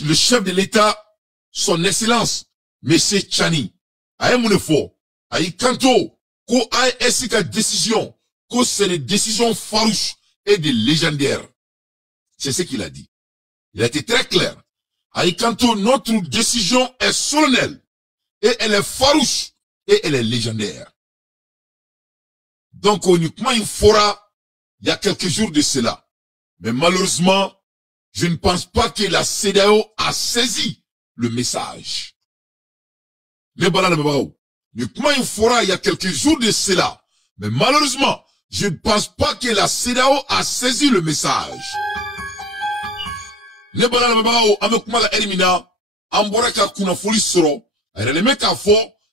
le chef de l'État, son excellence, Monsieur Tchani, a un fort, a eu kanto, ko a esika décision, ko c'est des décisions farouches et des légendaires. C'est ce qu'il a dit. Il a été très clair. A eu kanto, notre décision est solennelle, et elle est farouche, et elle est légendaire. Donc, uniquement il fera, il y a quelques jours de cela. Mais malheureusement, je ne pense pas que la CEDEAO a saisi le message. Uniquement il fera, il y a quelques jours de cela. Mais malheureusement, je ne pense pas que la CEDEAO a saisi le message.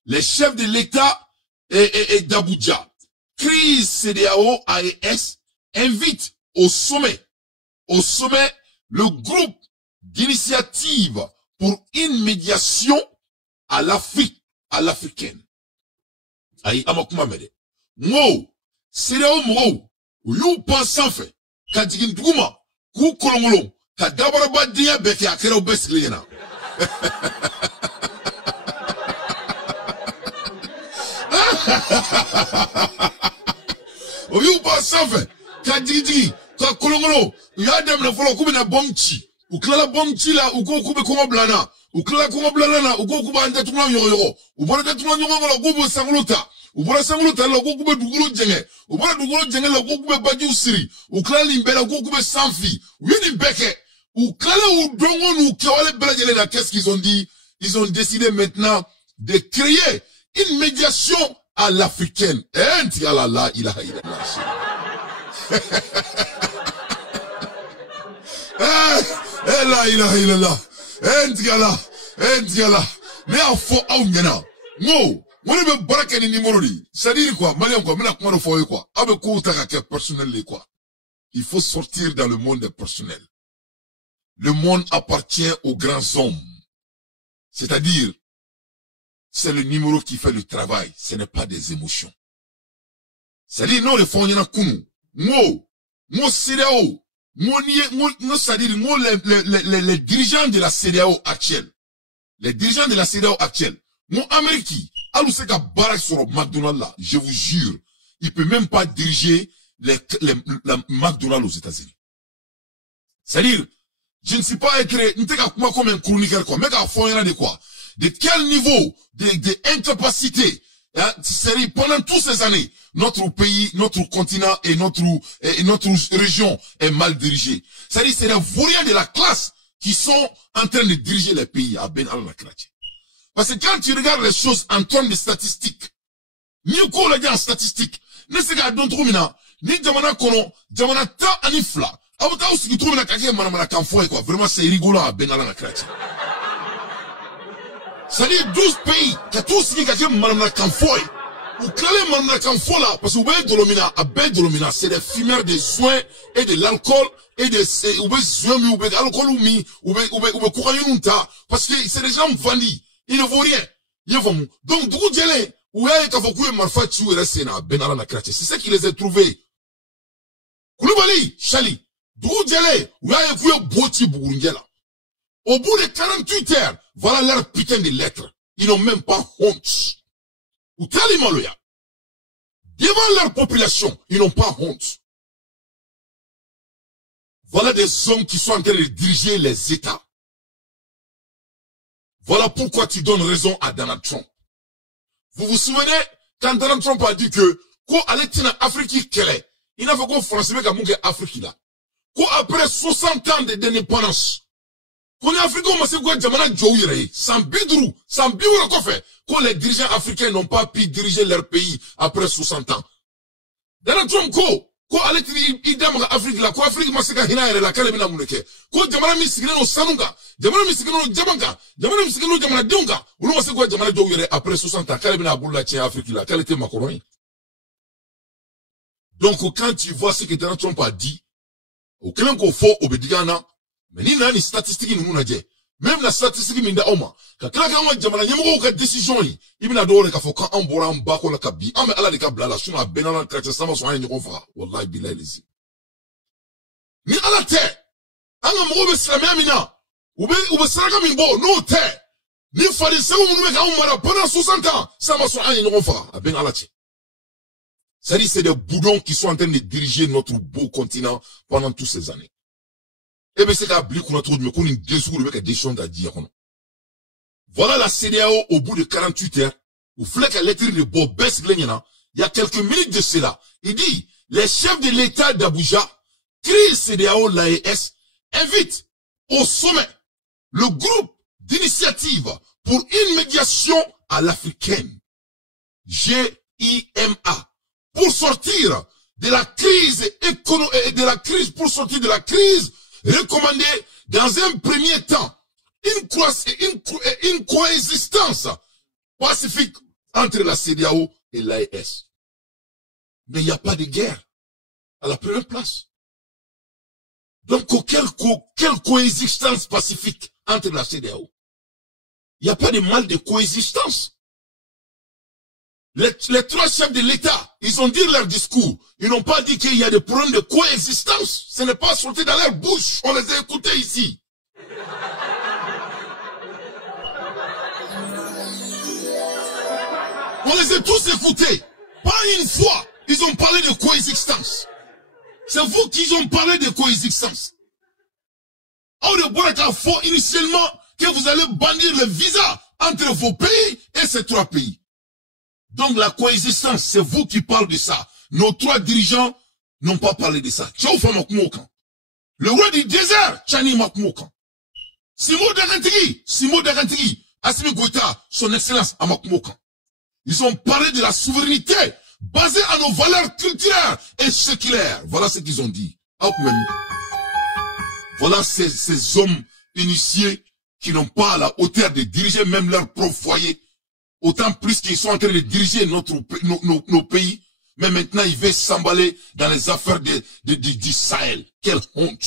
Les chefs de l'État et d'Abuja, crise CEDEAO AES, invite au sommet, le groupe d'initiative pour une médiation à l'Afrique, à l'africaine. Aïe, amakuma mede. Mo, CEDEAO mo, you pensant fait, kadigin duguma, ku kolongolo, ka dabaraba dia beke akere obesle yana. You pensant fait, kadigin, ka kolongolo, ya dem na folo kube na bomchi. Uklala bomchi la, uko kube kongo blana. Uklala kongo blana na, uko kube ante tukuna yoro. Ubora tukuna yoro la kube sangluta. Ubora sangluta la kube dugulu jenge. Ubora dugulu jenge la kube badi usiri. Uklala limbela kube sanfi. Uyini beke. Uklala udongo nu kewale belajele na qu'est-ce qu'ils ont dit? Ils ont décidé maintenant de créer une médiation à l'africaine. Enti ala la ilaha illallah. La ilaha illallah. Endiala. Mais à fond, no. On ne veut pas qu'il y ait numéro. C'est-à-dire quoi? Malien quoi? Maintenant, comment on fait quoi? Avec quoi, t'as personnel, quoi? Il faut sortir dans le monde des personnels. Le monde appartient aux grands hommes. C'est-à-dire, c'est le numéro qui fait le travail. Ce n'est pas des émotions. C'est-à-dire, non, les fonds, il y en a kunu. Moi, CEDEAO. C'est-à-dire, les dirigeants de la CEDEAO actuelle. Les dirigeants de la CEDEAO actuelle. Mon Amérique, alors c'est qu'à Barack sur McDonald's là, je vous jure, il peut même pas diriger la McDonald's aux États-Unis. C'est-à-dire, je ne sais pas écrire, ne t'es moi comme un chroniqueur quoi, mais qu'à fond de quoi. De quel niveau d'incapacité, hein, c'est-à-dire, pendant toutes ces années, notre pays, notre continent et notre région est mal dirigée. C'est-à-dire, c'est les vauriens de la classe qui sont en train de diriger les pays à Ben al-Nakrati. Parce que quand tu regardes les choses en termes de statistiques, ni ko la dit en statistiques, ne se garde don't rumina, ni jamana kono, jamana ta anifla. Abuta aussi qui trouve na kake manamana kanfoy quoi. Vraiment c'est rigolant à Ben al-Nakrati. C'est-à-dire 12 pays, qui a tous qui kake manamana kanfoy. Ou claler manamana kanfoy là, parce que vous voyez dolomina, à Ben dolomina, c'est des fumeurs de soins et de l'alcool et de alcool ou kourayununta, parce que c'est des gens vendus. Il ne vaut rien. Donc, d'où Djele, où est-ce qu'il faut que Marfa tue et Sena, Ben al-Nakrati? C'est ça qui les a trouvés. Koulibaly, Chali, d'où Djele, où est-ce qu'il faut Boti Bourungela? Au bout de 48 heures, voilà leur putain de lettres. Ils n'ont même pas honte. Ou Talimaloya. Devant leur population, ils n'ont pas honte. Voilà des hommes qui sont en train de diriger les États. Voilà pourquoi tu donnes raison à Donald Trump. Vous vous souvenez, quand Donald Trump a dit que, quand allait en Afrique, il n'a fait qu'un français, mais qu'à mon Afrique là. Quand après 60 ans d'indépendance, quand les Africains ont commencé à Jamana Djouire, sans bidrou, sans bioura qu'on fait, quand les dirigeants africains n'ont pas pu diriger leur pays après 60 ans. Donald Trump, ko ale tiri idam ga Afrique la ko Afrique masika hina yere la kale bina muneke ko jamana misigino no sanunga jamana misigino no jamanga jamana misigino no jamana dunga ulu masiko jamana do yere après 60 ans kale bina bulla tien Afrique la kale te Macron. Donc quand tu vois ce que Donald Trump a dit au clan ko fo obedigana mais ni nani statistique ni munaje même la statistique minda oma ka kala ka ma jamana nyemo ko décision yi ibina do le ka fo kan ambora mbako la kabi ame ala de ka blala suna benana traité sama so any ko fa wallahi billahi lazi ni ala te anga mo be islamia mina Oube saraka mimbo, no te. Ni fari se ou nous mara pendant 60 ans. Ça m'a son ani no fa, a ben alati. C'est des boudons qui sont en train de diriger notre beau continent pendant toutes ces années. Et bien c'est qu'à bli qu'on a trouvé, mais qu'on a une décision à dire. Voilà la CEDEAO au bout de 48 heures, où Fleck a lettre de Bobes Glenyana, il y a quelques minutes de cela. Il dit, les chefs de l'État d'Abuja, crient CEDEAO, l'AES, invitent au sommet le groupe d'initiative pour une médiation à l'africaine, GIMA, pour sortir de la crise économique, pour sortir de la crise, recommandée dans un premier temps une coexistence pacifique entre la CEDEAO et l'AES. Mais il n'y a pas de guerre à la première place. Donc, quelle coexistence pacifique entre la CEDEAO? Il n'y a pas de mal de coexistence. Les trois chefs de l'État, ils ont dit leur discours. Ils n'ont pas dit qu'il y a des problèmes de coexistence. Ce n'est pas sorti dans leur bouche. On les a écoutés ici. On les a tous écoutés. Pas une fois, ils ont parlé de coexistence. C'est vous qui ont parlé de coexistence. Or, le Bouraka faut initialement que vous allez bandir le visa entre vos pays et ces trois pays. Donc la coexistence, c'est vous qui parlez de ça. Nos trois dirigeants n'ont pas parlé de ça. Le roi du désert, Chani Makmoukan. Simo Dagantigi, Assimi Goïta, son excellence à Makmoukan. Ils ont parlé de la souveraineté basée à nos valeurs culturelles et séculaires. Voilà ce qu'ils ont dit. Voilà ces hommes initiés qui n'ont pas la hauteur de diriger même leur propre foyer. Autant plus qu'ils sont en train de diriger nos pays. Mais maintenant, ils veulent s'emballer dans les affaires du Sahel. Quelle honte.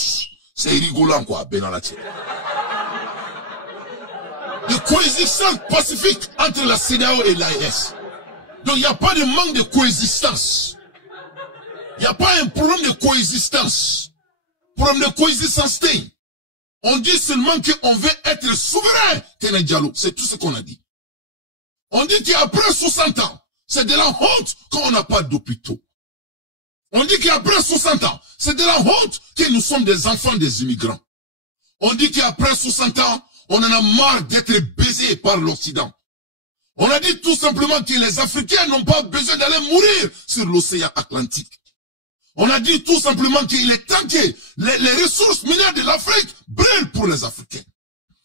C'est rigolant, quoi, Benalati. De coexistence pacifique entre la CEDEAO et l'AES. Donc, il n'y a pas de manque de coexistence. Il n'y a pas un problème de coexistence. Problème de coexistence, on dit seulement qu'on veut être souverain, Téné Diallo. C'est tout ce qu'on a dit. On dit qu'après 60 ans, c'est de la honte qu'on n'a pas d'hôpitaux. On dit qu'après 60 ans, c'est de la honte que nous sommes des enfants des immigrants. On dit qu'après 60 ans, on en a marre d'être baisés par l'Occident. On a dit tout simplement que les Africains n'ont pas besoin d'aller mourir sur l'océan Atlantique. On a dit tout simplement qu'il est temps que les ressources minières de l'Afrique brûlent pour les Africains.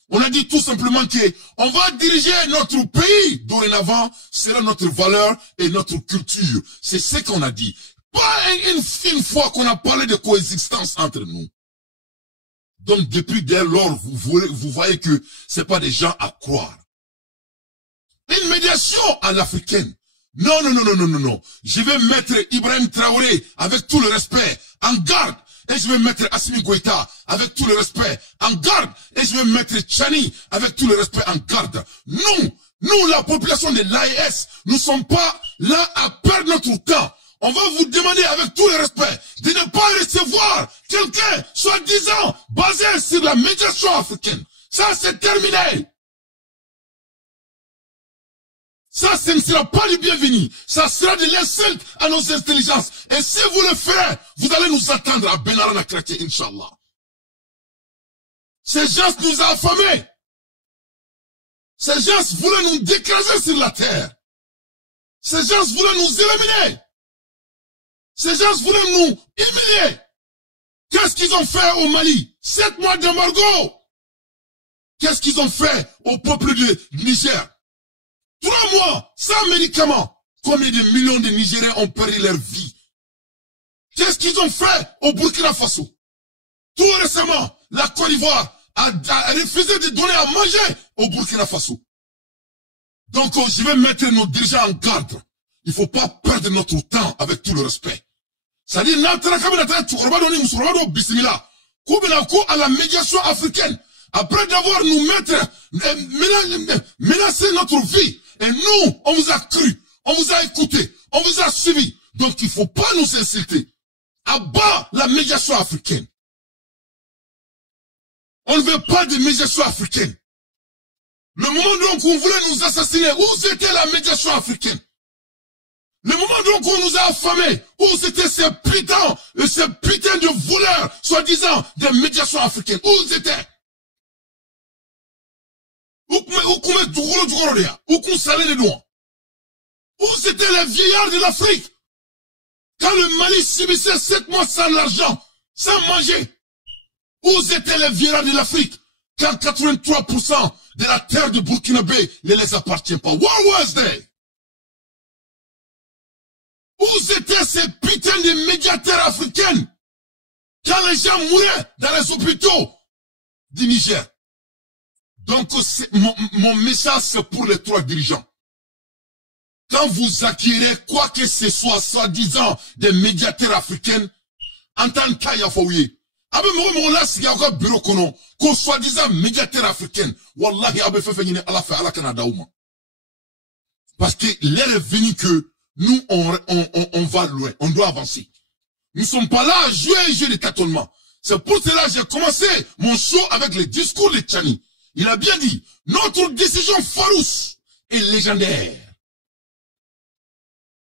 On a dit tout simplement que on va diriger notre pays dorénavant, sera notre valeur et notre culture. C'est ce qu'on a dit. Pas une fois qu'on a parlé de coexistence entre nous. Donc depuis dès lors, vous voyez que c'est pas des gens à croire. Une médiation à l'africaine. Non. Je vais mettre Ibrahim Traoré, avec tout le respect, en garde. Et je vais mettre Assimi Goïta, avec tout le respect, en garde. Et je vais mettre Chani, avec tout le respect, en garde. Nous, la population de l'AES, nous sommes pas là à perdre notre temps. On va vous demander, avec tout le respect, de ne pas recevoir quelqu'un, soi-disant, basé sur la médiation africaine. Ça, c'est terminé. Ça, ce ne sera pas du bienvenu. Ça sera de l'insulte à nos intelligences. Et si vous le ferez, vous allez nous attendre à Benarana Krake, Inch'Allah. Ces gens nous ont affamés. Ces gens voulaient nous décraser sur la terre. Ces gens voulaient nous éliminer. Ces gens voulaient nous humilier. Qu'est-ce qu'ils ont fait au Mali? 7 mois d'embargo. Qu'est-ce qu'ils ont fait au peuple du Niger? 3 mois, sans médicaments. Combien de millions de Nigériens ont perdu leur vie? Qu'est-ce qu'ils ont fait au Burkina Faso? Tout récemment, la Côte d'Ivoire a refusé de donner à manger au Burkina Faso. Donc, je vais mettre nos dirigeants en garde. Il ne faut pas perdre notre temps avec tout le respect. C'est-à-dire, à la médiation africaine, après d'avoir menacé notre vie, et nous, on vous a cru, on vous a écouté, on vous a suivi. Donc, il ne faut pas nous insulter. À bas la médiation africaine. On ne veut pas de médiation africaine. Le moment donc où on voulait nous assassiner, où était la médiation africaine? Le moment donc où on nous a affamés, où c'était ces putains de voleurs, soi-disant, des médiations africaines, où ils étaient? Où qu'on salait les doigts? Où c'était les vieillards de l'Afrique? Quand le Mali subissait 7 mois sans l'argent, sans manger. Où étaient les vieillards de l'Afrique? Quand 83% de la terre de Burkinabé ne les appartient pas. Where was they? Où étaient ces putains de médiateurs africains? Quand les gens mouraient dans les hôpitaux du Niger. Donc, mon message, c'est pour les 3 dirigeants. Quand vous acquérez quoi que ce soit, soi-disant, des médiateurs africains, en tant qu'Ayafaouye, abe mo la siga ko bureau kono ko soi-disant médiateur africain, wallahi abe fait ala fa ala Canada ouma. Parce que l'air est venu que nous on va loin, on doit avancer. Nous ne sommes pas là à jouer des tâtonnements. C'est pour cela que j'ai commencé mon show avec le discours de Tchani. Il a bien dit, notre décision farouche est légendaire.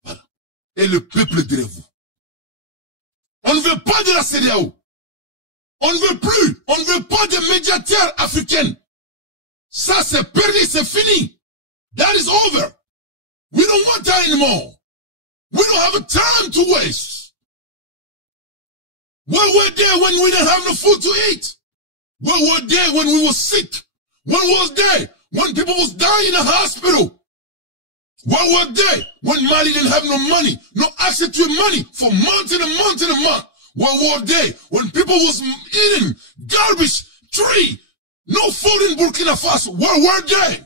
Voilà. Et le peuple derrière vous. On ne veut pas de la CEDEAO. On ne veut plus. On ne veut pas de médiateurs africains. Ça, c'est perdu, c'est fini. That is over. We don't want that anymore. We don't have time to waste. Where were they when we didn't have no food to eat? Where were they when we were sick? When was they when people was dying in the hospital? Where were they when Mali didn't have no money, no access to money for months and a month and a month? Where were they when people was eating garbage, tree, no food in Burkina Faso? Where were they?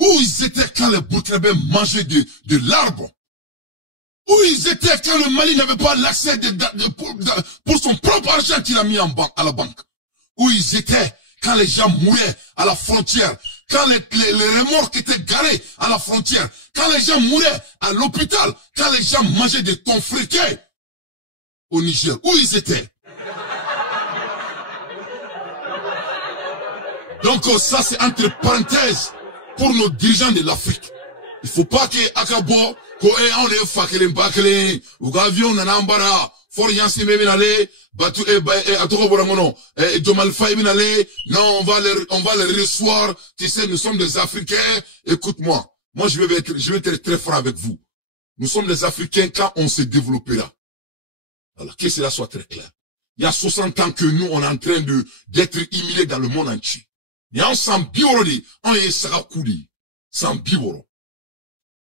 Où ils étaient quand les Burkinabés mangeaient de l'arbre? Où ils étaient quand le Mali n'avait pas l'accès pour son propre argent qu'il a mis en banque, à la banque? Où ils étaient quand les gens mouraient à la frontière? Quand les remorques étaient garés à la frontière, quand les gens mouraient à l'hôpital, quand les gens mangeaient des thon friqués au Niger, où ils étaient? Donc ça c'est entre parenthèses pour nos dirigeants de l'Afrique. Il faut pas que Akabo, ko on est fakele bakele, ou gavion nanambara, for yansi meminale, batu atoko boramono, Jomal Faye minale, non, on va les recevoir, tu sais, nous sommes des Africains, écoute-moi, moi je vais être très franc avec vous. Nous sommes des Africains quand on se développera. Alors, que cela soit très clair. Il y a 60 ans que nous, on est en train d'être humiliés dans le monde entier. Et on s'en biorodi, on est sarakoudi, sans bioro.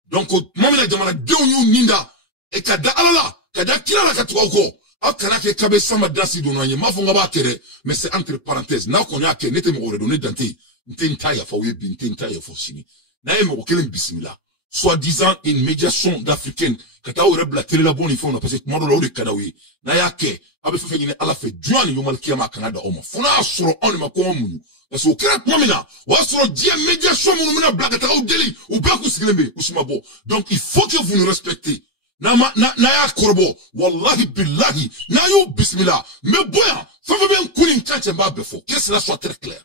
Donc, moi, je demande de ninda, et kada alala, kada kila la katuako, a kana ke kabe sama dansi donanye, ma fonga ba kere, mais c'est entre parenthèses, na konya ke nete mo redonner dante, nte ntaya fa webi, nte ntaya fa sini. Na yeme okele bismillah. Soi-disant une médiation d'Africaine, kata o rebla tele la bonne ifona, parce que moi lo de kadawi, na yake, abe fe fengine ala fe duan yomal kiyama Canada oma. Fona asro on ma ko munu. Parce que au créat mamina, ou asro dia médiation munu blagata ou deli, ou baku silembe, ou simabo. Donc il faut que vous nous respectez. Na ya korbo, wallahi billahi, na yo bismillah. Mais boya, fa bien kunin kache mba befo. Que cela soit très clair.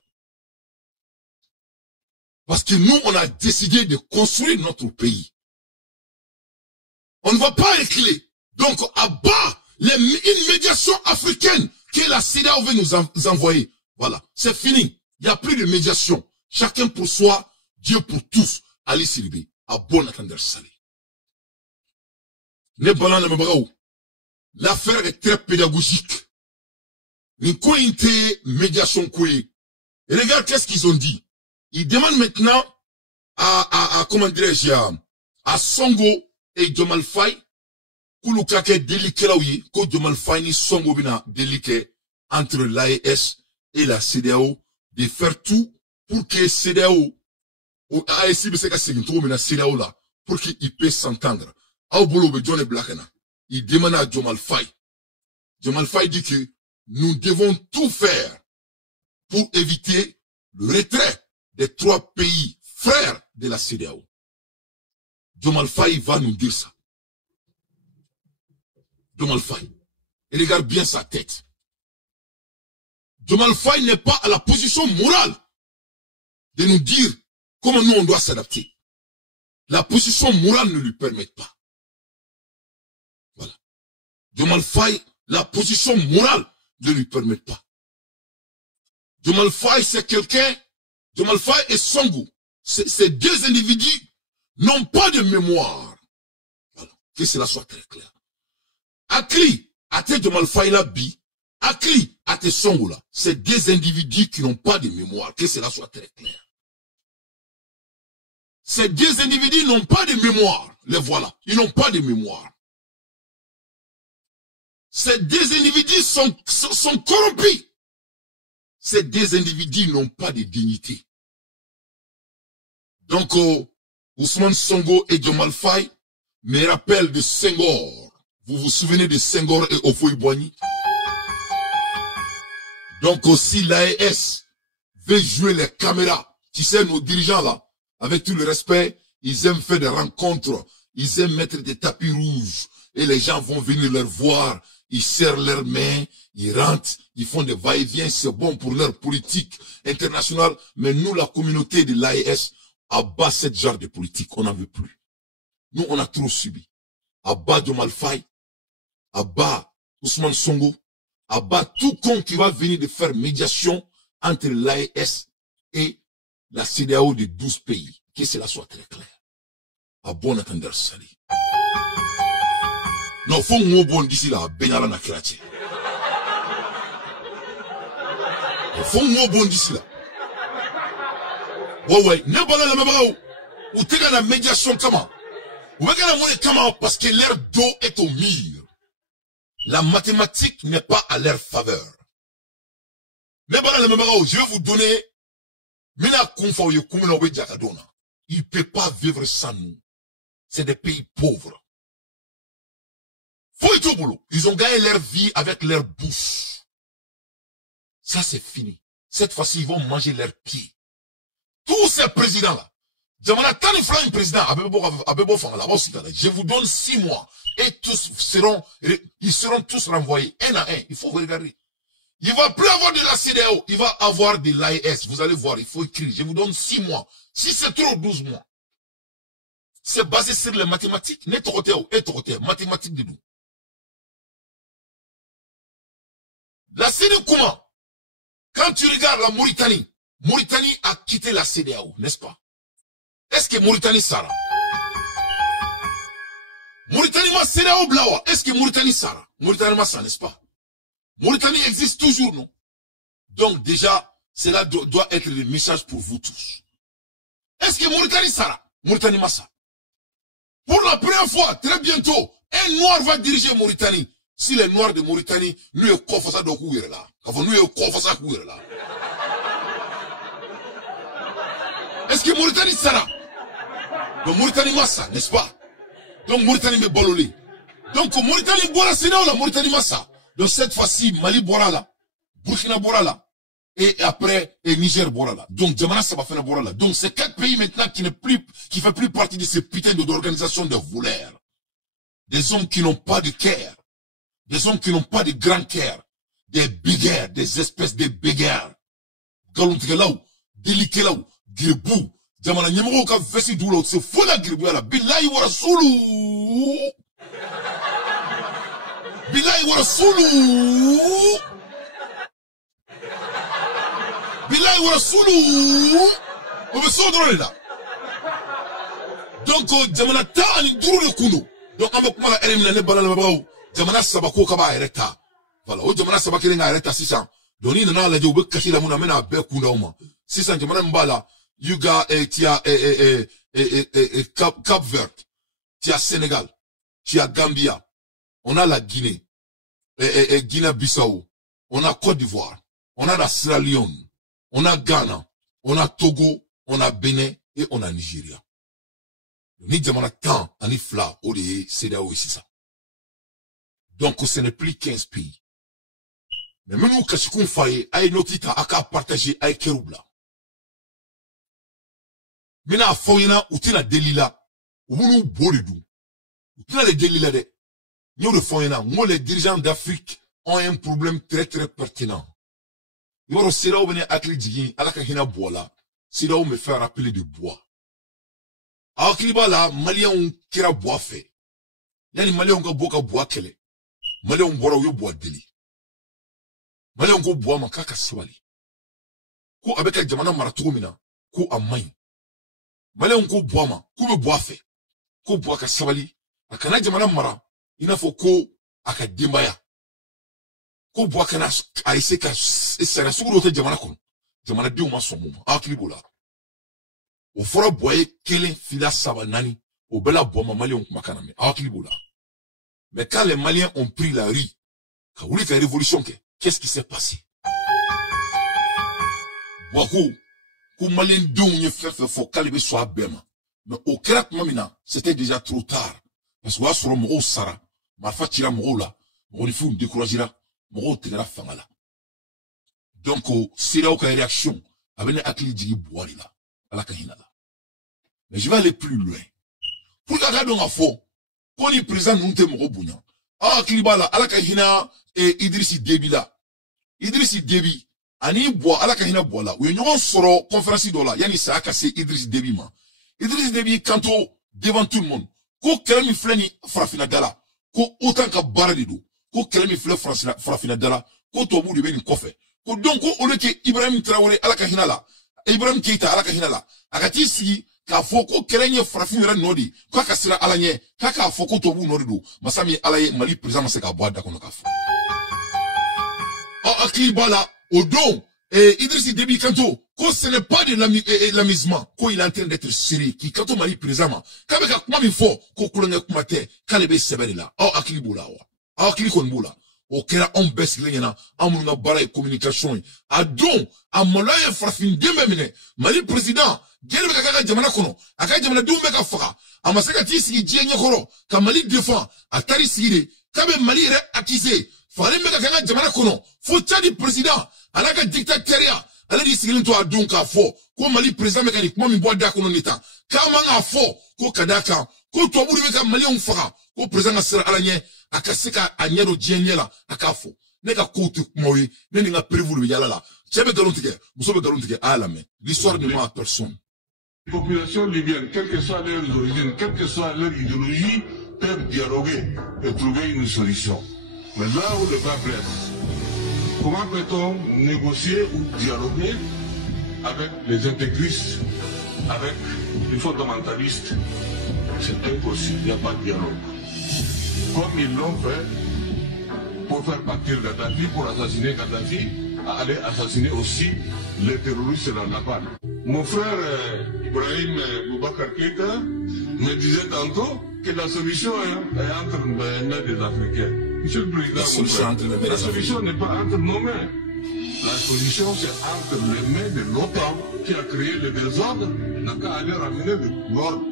Parce que nous, on a décidé de construire notre pays. On ne va pas écler. Donc, à bas, une médiation africaine que la CEDEAO veut nous envoyer. Voilà, c'est fini. Il n'y a plus de médiation. Chacun pour soi, Dieu pour tous. Ali Siribe, à bon attendre salé. L'affaire est très pédagogique. Une médiation koué. Et regarde qu'est-ce qu'ils ont dit. Ils demandent maintenant comment dirais-je, à Songo et Jomal Faye, Kouloukake déliqué là oui, que Jomal Faye ni Songo bina déliqué entre l'AES et la CEDEAO, de faire tout pour que CEDEAO, ou AES, c'est qu'à la CEDEAO là, pour qu'il puisse s'entendre. Au boulot de John Blackena, il demande à Jomal Faye. Jomal Faye dit que nous devons tout faire pour éviter le retrait des 3 pays frères de la CEDEAO. Jomal Faye va nous dire ça. Jomal Faye. Et regarde bien sa tête. Diomaye Faye n'est pas à la position morale de nous dire comment nous on doit s'adapter. La position morale ne lui permet pas. Voilà. Diomaye Faye, la position morale ne lui permet pas. Diomaye Faye, c'est quelqu'un, Diomaye Faye et Sonko, ces deux individus n'ont pas de mémoire. Voilà. Que cela soit très clair. Akli, Ate Diomaye Faye la bi, Akli, Ate Sonko là, c'est deux individus qui n'ont pas de mémoire. Que cela soit très clair. Ces deux individus n'ont pas de mémoire. Les voilà. Ils n'ont pas de mémoire. Ces deux individus sont corrompus. Ces deux individus n'ont pas de dignité. Donc, Ousmane Sonko et Diomaye Faye me rappellent de Senghor. Vous vous souvenez de Senghor et Houphouët-Boigny? Donc aussi l'AES veut jouer les caméras. Tu sais, nos dirigeants là, avec tout le respect, ils aiment faire des rencontres, ils aiment mettre des tapis rouges, et les gens vont venir leur voir, ils serrent leurs mains, ils rentrent, ils font des va-et-vient, c'est bon pour leur politique internationale, mais nous, la communauté de l'AES, abat ce genre de politique, on n'en veut plus. Nous, on a trop subi. Abat Diomaye Faye, abat Ousmane Sonko, abat tout con qui va venir de faire médiation entre l'AES et la CEDEAO de 12 pays. Que cela soit très clair. À bon entendeur sali. Non, faut nous bon d'ici là, Benyala na Kirachi. Faut nous bon d'ici là. Ouais, ne bala la mabao. Ou t'es la médiation comment? Ou t'es la monnaie comment? Parce que l'air d'eau est au mur. La mathématique n'est pas à leur faveur. Ne bala la mabao, je vais vous donner. Il ne peut pas vivre sans nous. C'est des pays pauvres. Ils ont gagné leur vie avec leur bouche. Ça, c'est fini. Cette fois-ci, ils vont manger leurs pieds. Tous ces présidents-là. Je vous donne 6 mois. Et ils seront tous renvoyés. Un à un. Il faut regarder. Il va plus avoir de la CEDEAO, il va avoir de l'AES. Vous allez voir, il faut écrire. Je vous donne 6 mois. Si c'est trop, 12 mois. C'est basé sur les mathématiques. Mathématiques de nous. La CEDEAO, comment? Quand tu regardes la Mauritanie, Mauritanie a quitté la CEDEAO, n'est-ce pas? Est-ce que Mauritanie Sara? Mauritanie ma CEDEAO blawa. Est-ce que Mauritanie Sara? Mauritanie ma ça, n'est-ce pas? Mauritanie existe toujours, non? Donc déjà, cela doit être le message pour vous tous. Est-ce que Mauritanie Sara? Mauritanie Massa. Pour la première fois, très bientôt, un noir va diriger Mauritanie. Si les noirs de Mauritanie, nous est confasa de courir là. Nous est confasa courir là. Est-ce que Mauritanie Sara? Donc Mauritanie Massa, n'est-ce pas? Donc Mauritanie me bololé. Donc Mauritanie boira c'est là, Mauritanie Massa. Donc cette fois-ci, Mali Borala, Burkina Borala, et après, et Niger Borala. Donc Djamana Sabafena Borala. Donc c'est 4 pays maintenant qui fait plus partie de ces putains d'organisations de voleurs. Des hommes qui n'ont pas de cœur. Des hommes qui n'ont pas de grand cœur. Des béguerres, des espèces de béguerres. Galontikelaou, Delikelaou, Girbou, Djamana Nyamaro ka vesi doula, c'est fou la Girbou la, Billahi wa Rasoulou. Billahi wa Rasoulou. Billahi wa Rasoulou. On me sort dans là. Donc, Djamana ta ani duru le kuno. Donc, on va comment éliminer les balles là-bas. Djamana sabako kaba ereta. Voilà. O Djamana sabaki lenga ereta 600. Donc, il n'a la jobe kashi la muna mena be kuna uma. 600 Djamana mbala. Yuga tia Cap Vert. Tia Sénégal. Tia Gambia. On a la Guinée. Guinée-Bissau, on a Côte d'Ivoire, on a la Sierra Leone, on a Ghana, on a Togo, on a Bénin et on a Nigeria. Ni demande tant, on y fla, au lieu, c'est là où c'est ça. Donc, ce n'est plus 15 pays. Mais même nous, qu'est-ce qu'on fait, aïe, notita, à partager, aïe, Keroubla. Maintenant, à Foyena, ou t'es la Delila, ou nous, Boridou, ou t'es la Delila de. Nous le faisons, moi les dirigeants d'Afrique ont un problème très très pertinent. Yoro CEDEAO bene akli jigi alaka hina bola. CEDEAO me fait rappeler de bois. Akliba la Malien kira bois fait. Yani Malien nga boka bois kele. Malien bora yo bois deli. Malien go bois makaka swali. Ko abeka jamana maratugo mina ko amai. Malien go bois ma ko be bois fait. Ko bois ka swali akana jamana mara ina fo ko akadimaya. Ko bois kana aise ka sera suguro te jamana kono. Jamana di uma somo aklibola. O fora boye kele fila saba nani o bela bois ma Malien makana me aklibola. Mais quand les Maliens ont pris la rue, quand vous voulez faire révolution, qu'est-ce qui s'est passé? Beaucoup, pour Maliens d'où on fait faut calibrer soit bema. Mais au crack mamina, c'était déjà trop tard. Parce que là, sur le mot Sara, ma fatira mot là, on faut me décourager là, mot tegara fangala. Donc, c'est là où il y a réaction, avec les acquis du bois là, à la kahina là. Mais je vais aller plus loin. Pour regarder dans la fond, quand il présente nous te moko bunya ah klibala alaka hina Idrissi Déby la Idrissi Déby ani bois alaka hina bois la we nyon soro conférence do la yani sa akase Idrissi Déby ma Idrissi Déby kanto devant tout le monde ko kelmi flani frafina dala ko autant ka baradido ko kelmi fle frafina dala ko to bu de beni kofe ko donc ko oleke Ibrahim Traoré alaka hina la Ibrahim Keita alaka hina la akati sigi ka foko kerenye frafin yɛrɛ nɔdi ka ka sira ala ɲɛ ka foko tobu nɔdi do masami ala ye Mali président ma se ka bɔ da kono ka fɔ akili bala o don Idrissi Déby kanto ko ce n'est pas de l'amusement ko il est en train d'être sérieux ki kanto Mali président ma ka be ka kuma min fɔ ko kulonkɛ kuma tɛ k'ale be sɛbɛ de la akili b'o la wa akili kɔni b'o la o kɛra anw bɛɛ sigilen ɲɛna an minnu ka baara ye communication ye a don a maloya ye farafin den bɛɛ minɛ Mali président jeli bɛ ka kɛ jamana kɔnɔ a ka jamanadenw bɛ ka faga a ma se ka t'i sigi diɲɛ ɲɛkɔrɔ ka Mali défend a taar'i sigi de k'a bɛ Mali yɛrɛ accuser fagalen bɛ ka kɛ jamana kɔnɔ fo Tchadi président a n'a ka dictatoriat ale de sigilen to a don k'a fɔ ko Mali président bɛ ka nin kuma min bɔ da kɔnɔ nin ta k'a man k'a fɔ ko ka d'a kan ko tubabu de bɛ ka Maliyɛnw faga ko président ka sira ala ɲɛ a ka se ka a ɲɛ don diɲɛ ɲɛ la a k'a fɔ ne ka kow tɛ kumaw ye ne ni n ka prévu de bɛ yala la cɛ bɛ nkalon tigɛ muso bɛ nkalon tigɛ a y'a lamɛn l'histoire ne ment à personne. Les populations libyennes, quelles que soient leurs origines, quelle que soit leur idéologie, peuvent dialoguer et trouver une solution. Mais là où le bas blesse, comment peut-on négocier ou dialoguer avec les intégristes, avec les fondamentalistes? C'est impossible, il n'y a pas de dialogue. Comme ils l'ont fait pour faire partir Gaddafi, pour assassiner Gaddafi, aller assassiner aussi les terroristes dans la balle. Mon frère Ibrahim Boubacar Keïta me disait tantôt que la solution est entre les mains des Africains. Monsieur le Président, la solution n'est pas entre nos mains. La solution c'est entre les mains de l'OTAN qui a créé le désordre, n'a qu'à aller ramener l'ordre.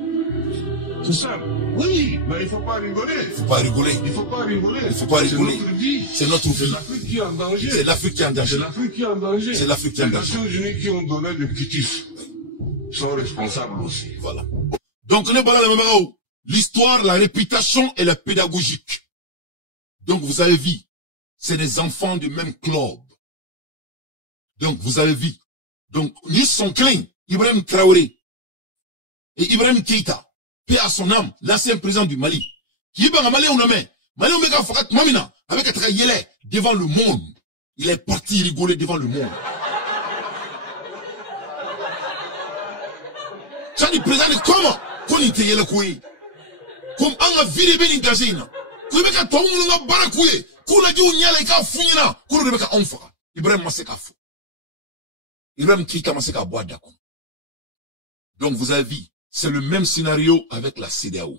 C'est simple. Oui, mais il ne faut pas rigoler. Il ne faut pas rigoler. Il ne faut pas rigoler. Il ne faut pas rigoler. C'est notre vie. C'est notre vie. C'est l'Afrique qui est en danger. C'est l'Afrique qui est en danger. C'est l'Afrique qui est en danger. C'est l'Afrique qui est en danger. Les Nations Unies qui ont donné le quitus sont responsables aussi. Voilà. Donc, l'histoire, la réputation et la pédagogique. Donc, vous avez vu, c'est des enfants du même club. Donc, vous avez vu. Donc, ils sont clés. Ibrahim Traoré et Ibrahim Keïta, paix à son âme, l'ancien président du Mali. Qui est Mali on nommé. Mali on a fait Mamina avec un yélé devant le monde. Il est parti rigoler devant le monde. Ça dit président comment? Qu'on était yélé koué. Comme on a viré ben ingazina. Koué beka tomou nga barakoué. Kou la di ou nyala ika fouina. Kou le beka onfara. Ibrahim Maseka fou. Ibrahim Keïta Maseka bois d'accord. Donc vous avez vu, c'est le même scénario avec la CEDEAO.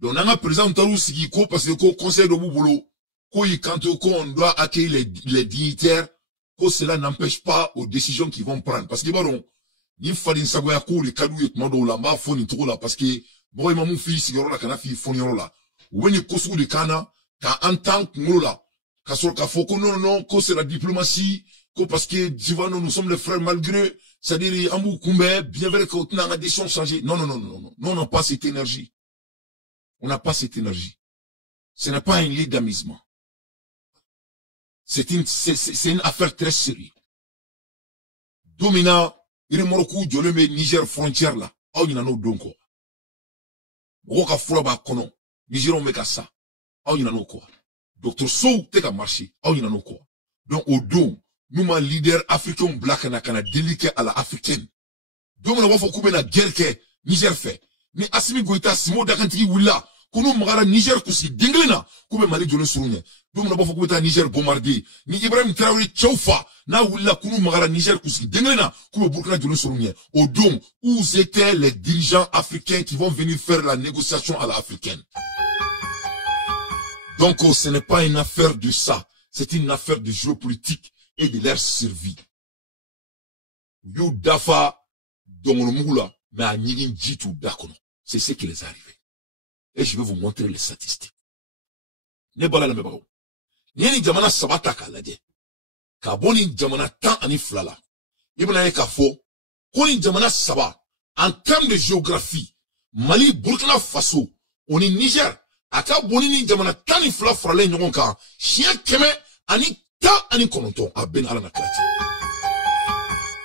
Donc on a présenté aussi parce que le conseil de Boubolo, quand on doit accueillir les dignitaires, que cela n'empêche pas aux décisions qu'ils vont prendre. Parce que bon, il faut une savoir que les cadeaux et tout là, bah faut une trop là parce que bon, mon fils c'est là kana fi foniro là. Ou une kosu de kana, quand en tant que là, quand sur ka faut que non, que c'est la diplomatie, que parce que nous sommes les frères malgré. C'est-à-dire, Ambou Koumbe, bien vrai qu'on a des choses changées. Non. Nous, on n'a pas cette énergie. On n'a pas cette énergie. Ce n'est pas un lit d'amusement. C'est une affaire très sérieuse. Domina, il moroku joleme Niger frontière là. Aw nyina no donko. Woka fura ba kono. Nigeron meka sa. Aw nyina no ko. Dr. Sow te ka marché. Aw nyina no ko. Donc au don, nous ma leader africain black na kana délicat à la africaine. Domina wafo kube na guerre ke Niger fait. Ni Assimi Goïta Simo dakantiki willa. Kono magara Niger kusi dinglina. Kube mali jole surunye. Domina wafo kube ta Niger bombardé. Ni Ibrahim Traoré Tchoufa. Na willa kono magara Niger kusi dinglina. Kube Burkina jole surunye. Au don, où étaient les dirigeants africains qui vont venir faire la négociation à la africaine. Donc ce n'est pas une affaire de ça. C'est une affaire de géopolitique et de leur survie. Yo dafa dongolomugula mais à nyigin jitu dakono. C'est ce qui les est arrivé. Et je vais vous montrer les statistiques. Ne bala na mebao. Nyeni jamana sabata kalade. Ka boni jamana tan ani flala. Ibna ye ka fo. Koni jamana saba. En termes de géographie, Mali, Burkina Faso, on est Niger. Aka boni ni jamana tan ni flala frale nyon ka. Chien keme ani ta ani kononton. A ben ala na krati.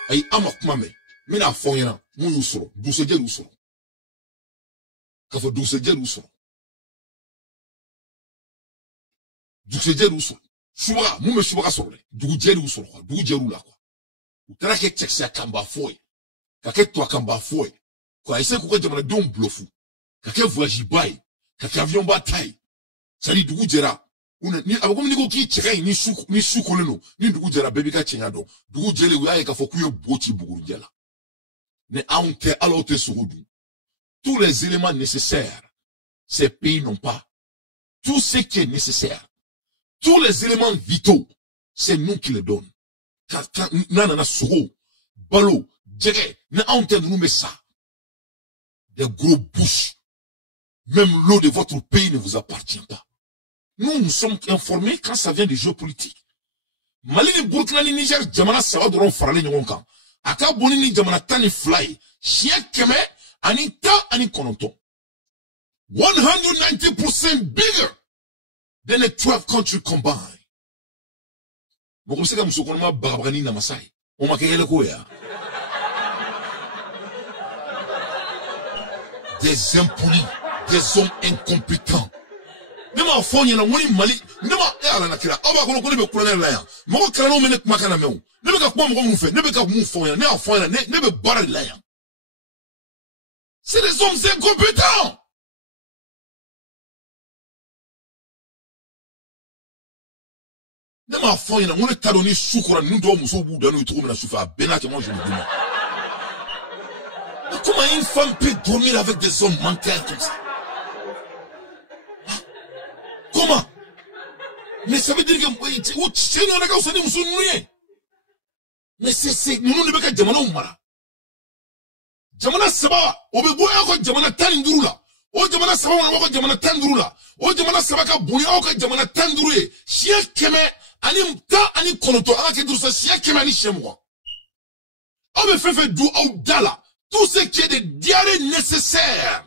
Ay amakmame. Mina fonyana. Mu yusoro. Douce jel usoro. Kafo douce jel usoro. Douce jel usoro. Chouba, mu me chouba ka soro le. Douce jel usoro kwa. Douce jel la kwa. Utara ke tchekse a kamba foye. Kake to a kamba foye. Kwa ese kuka jamana don blofu. Kake voyage bay. Kake avion bataille. Sali douce jera. Ni abakomi niko ki tchekay ni soukou leno. Ni douce jera baby ka chenyado. Douce jele uya e kafo kuyo boti buguru jela. Ne aonte alote soukoudou. Tous les éléments nécessaires, ces pays n'ont pas. Tout ce qui est nécessaire, tous les éléments vitaux, c'est nous qui les donnons. Nanana soro, balo, djere, ne aonte nous met ça. Des gros bouches. Même l'eau de votre pays ne vous appartient pas. Nous sommes informés quand ça vient des géopolitiques. Mali ni Burkina ni Niger, jamana sawa doron farale nyonkan. Aka boni ni jamana tani fly. Chien keme, ani ta ani kononton. 190% bigger than the 12 countries combined. Mokomseka msokonoma barabani na Masai. Omakele koya. Des impolis, des hommes incompétents. Nema fonye na moni Mali, nema ala na kila. Aba kono kono be kulana la ya. Moko krano mene makana meu. Nebe ka kwa moko mufe, nebe ka mu fonye, ne afonye na nebe bara la ya. C'est des hommes incompétents. Nema fonye na moni tadoni shukura nundo muso buda no itro na soufa bena que moi je me demande. Mais comment une femme peut dormir avec des hommes menteurs comme ça? Comment? Mais ça veut dire que mais c'est nous ne pas jamana umara. Jamana saba obeboya ko jamana tanduru la. O jamana saba wana ko jamana tanduru la. O jamana saba ka boya ko jamana tanduru e. Chien keme ani mta ani konoto aka keduru sa chien keme ani chemwa. Obe fefe du au dala. Tout ce qui est de diarrhée nécessaire,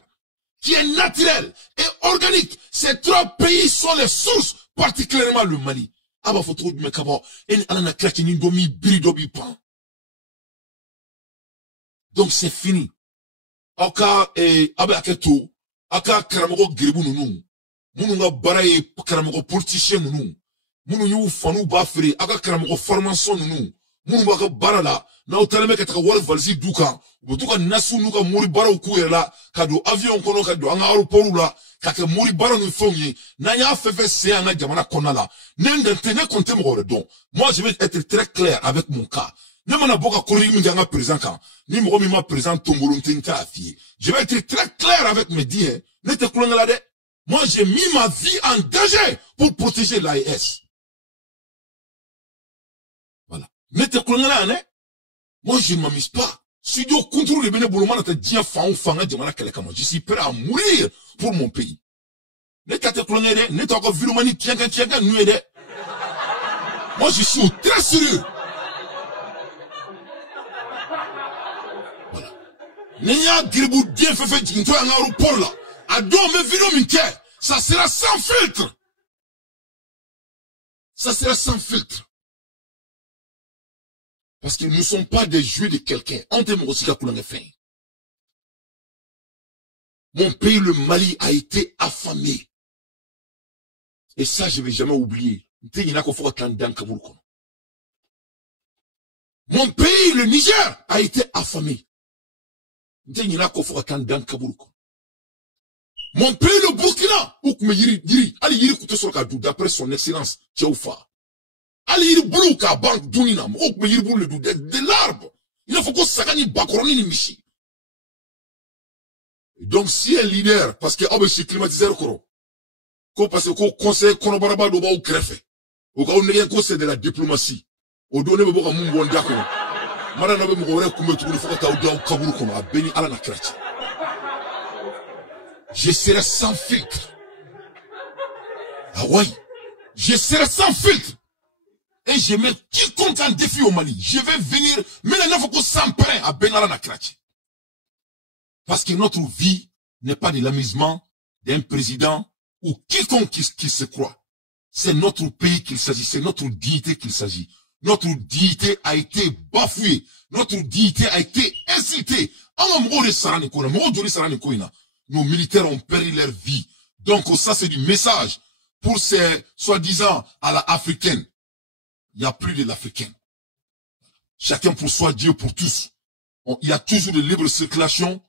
qui est naturel et organique. Ces trois pays sont les sources, particulièrement le Mali. Aba faut me kabo en alana klaki ni domi bridobi pan. Donc c'est fini. Aka abe aketo, aka karamogo gribu nunu. Munu nga baraye karamogo politicien nunu. Munu yu fanu bafri, aka karamogo formation nunu. Munu baka barala, na utaleme kataka wal valzi duka. Butuka nasu nuka muri bara ukuela, kado avion kono kado anga aeroport la, kake muri bara nu fonye, na ya fefe se anga jamana konala. N'engante ne compte mo don. Moi je vais être très clair avec mon cas. Ne mana boka kori mi nga présent kan. Ni mo mi ma présent tombolonte nta afie. Je vais être très clair avec mes dires. Ne te kolonga de. Moi j'ai mis ma vie en danger pour protéger l'AES. Voilà. Ne te kolonga ne. Moi je ne m'amuse pas. Si Dieu contrôle les bénévoles, je suis prêt à mourir pour mon pays. Moi, je suis très sérieux. Voilà. Ça sera sans filtre. Ça sera sans filtre. Parce que nous ne sommes pas des jouets de quelqu'un. Mon pays, le Mali, a été affamé. Et ça, je ne vais jamais oublier. Mon pays, le Niger, a été affamé. Mon pays, le Burkina, d'après son excellence, Tchaoufa. Ali bulu ka bank dunina mo ko yiri bulu de l'arbre. Il faut que ça gagne bakoroni ni michi. Donc si un leader parce que obe climatiseur koro ko parce que conseil kono baraba do ba o krefe. O ka onne ko c'est de la diplomatie. O donne be boka mumbo ndako. Mara na be mo wore ko metu ni fokata o daw kaburu kono abeni ala na krachi. Je serai sans filtre. Ah ouais. Je serai sans filtre. Et je mets quiconque en défi au Mali. Je vais venir, mais il faut qu'on s'en prenne à Benara Nakrachi. Parce que notre vie n'est pas de l'amusement d'un président ou quiconque qui se croit. C'est notre pays qu'il s'agit, c'est notre dignité qu'il s'agit. Notre dignité a été bafouée. Notre dignité a été incitée. Nos militaires ont perdu leur vie. Donc ça c'est du message pour ces soi-disant à la africaine. Il n'y a plus de l'Africain. Chacun pour soi, Dieu pour tous. Il y a toujours de libre circulation.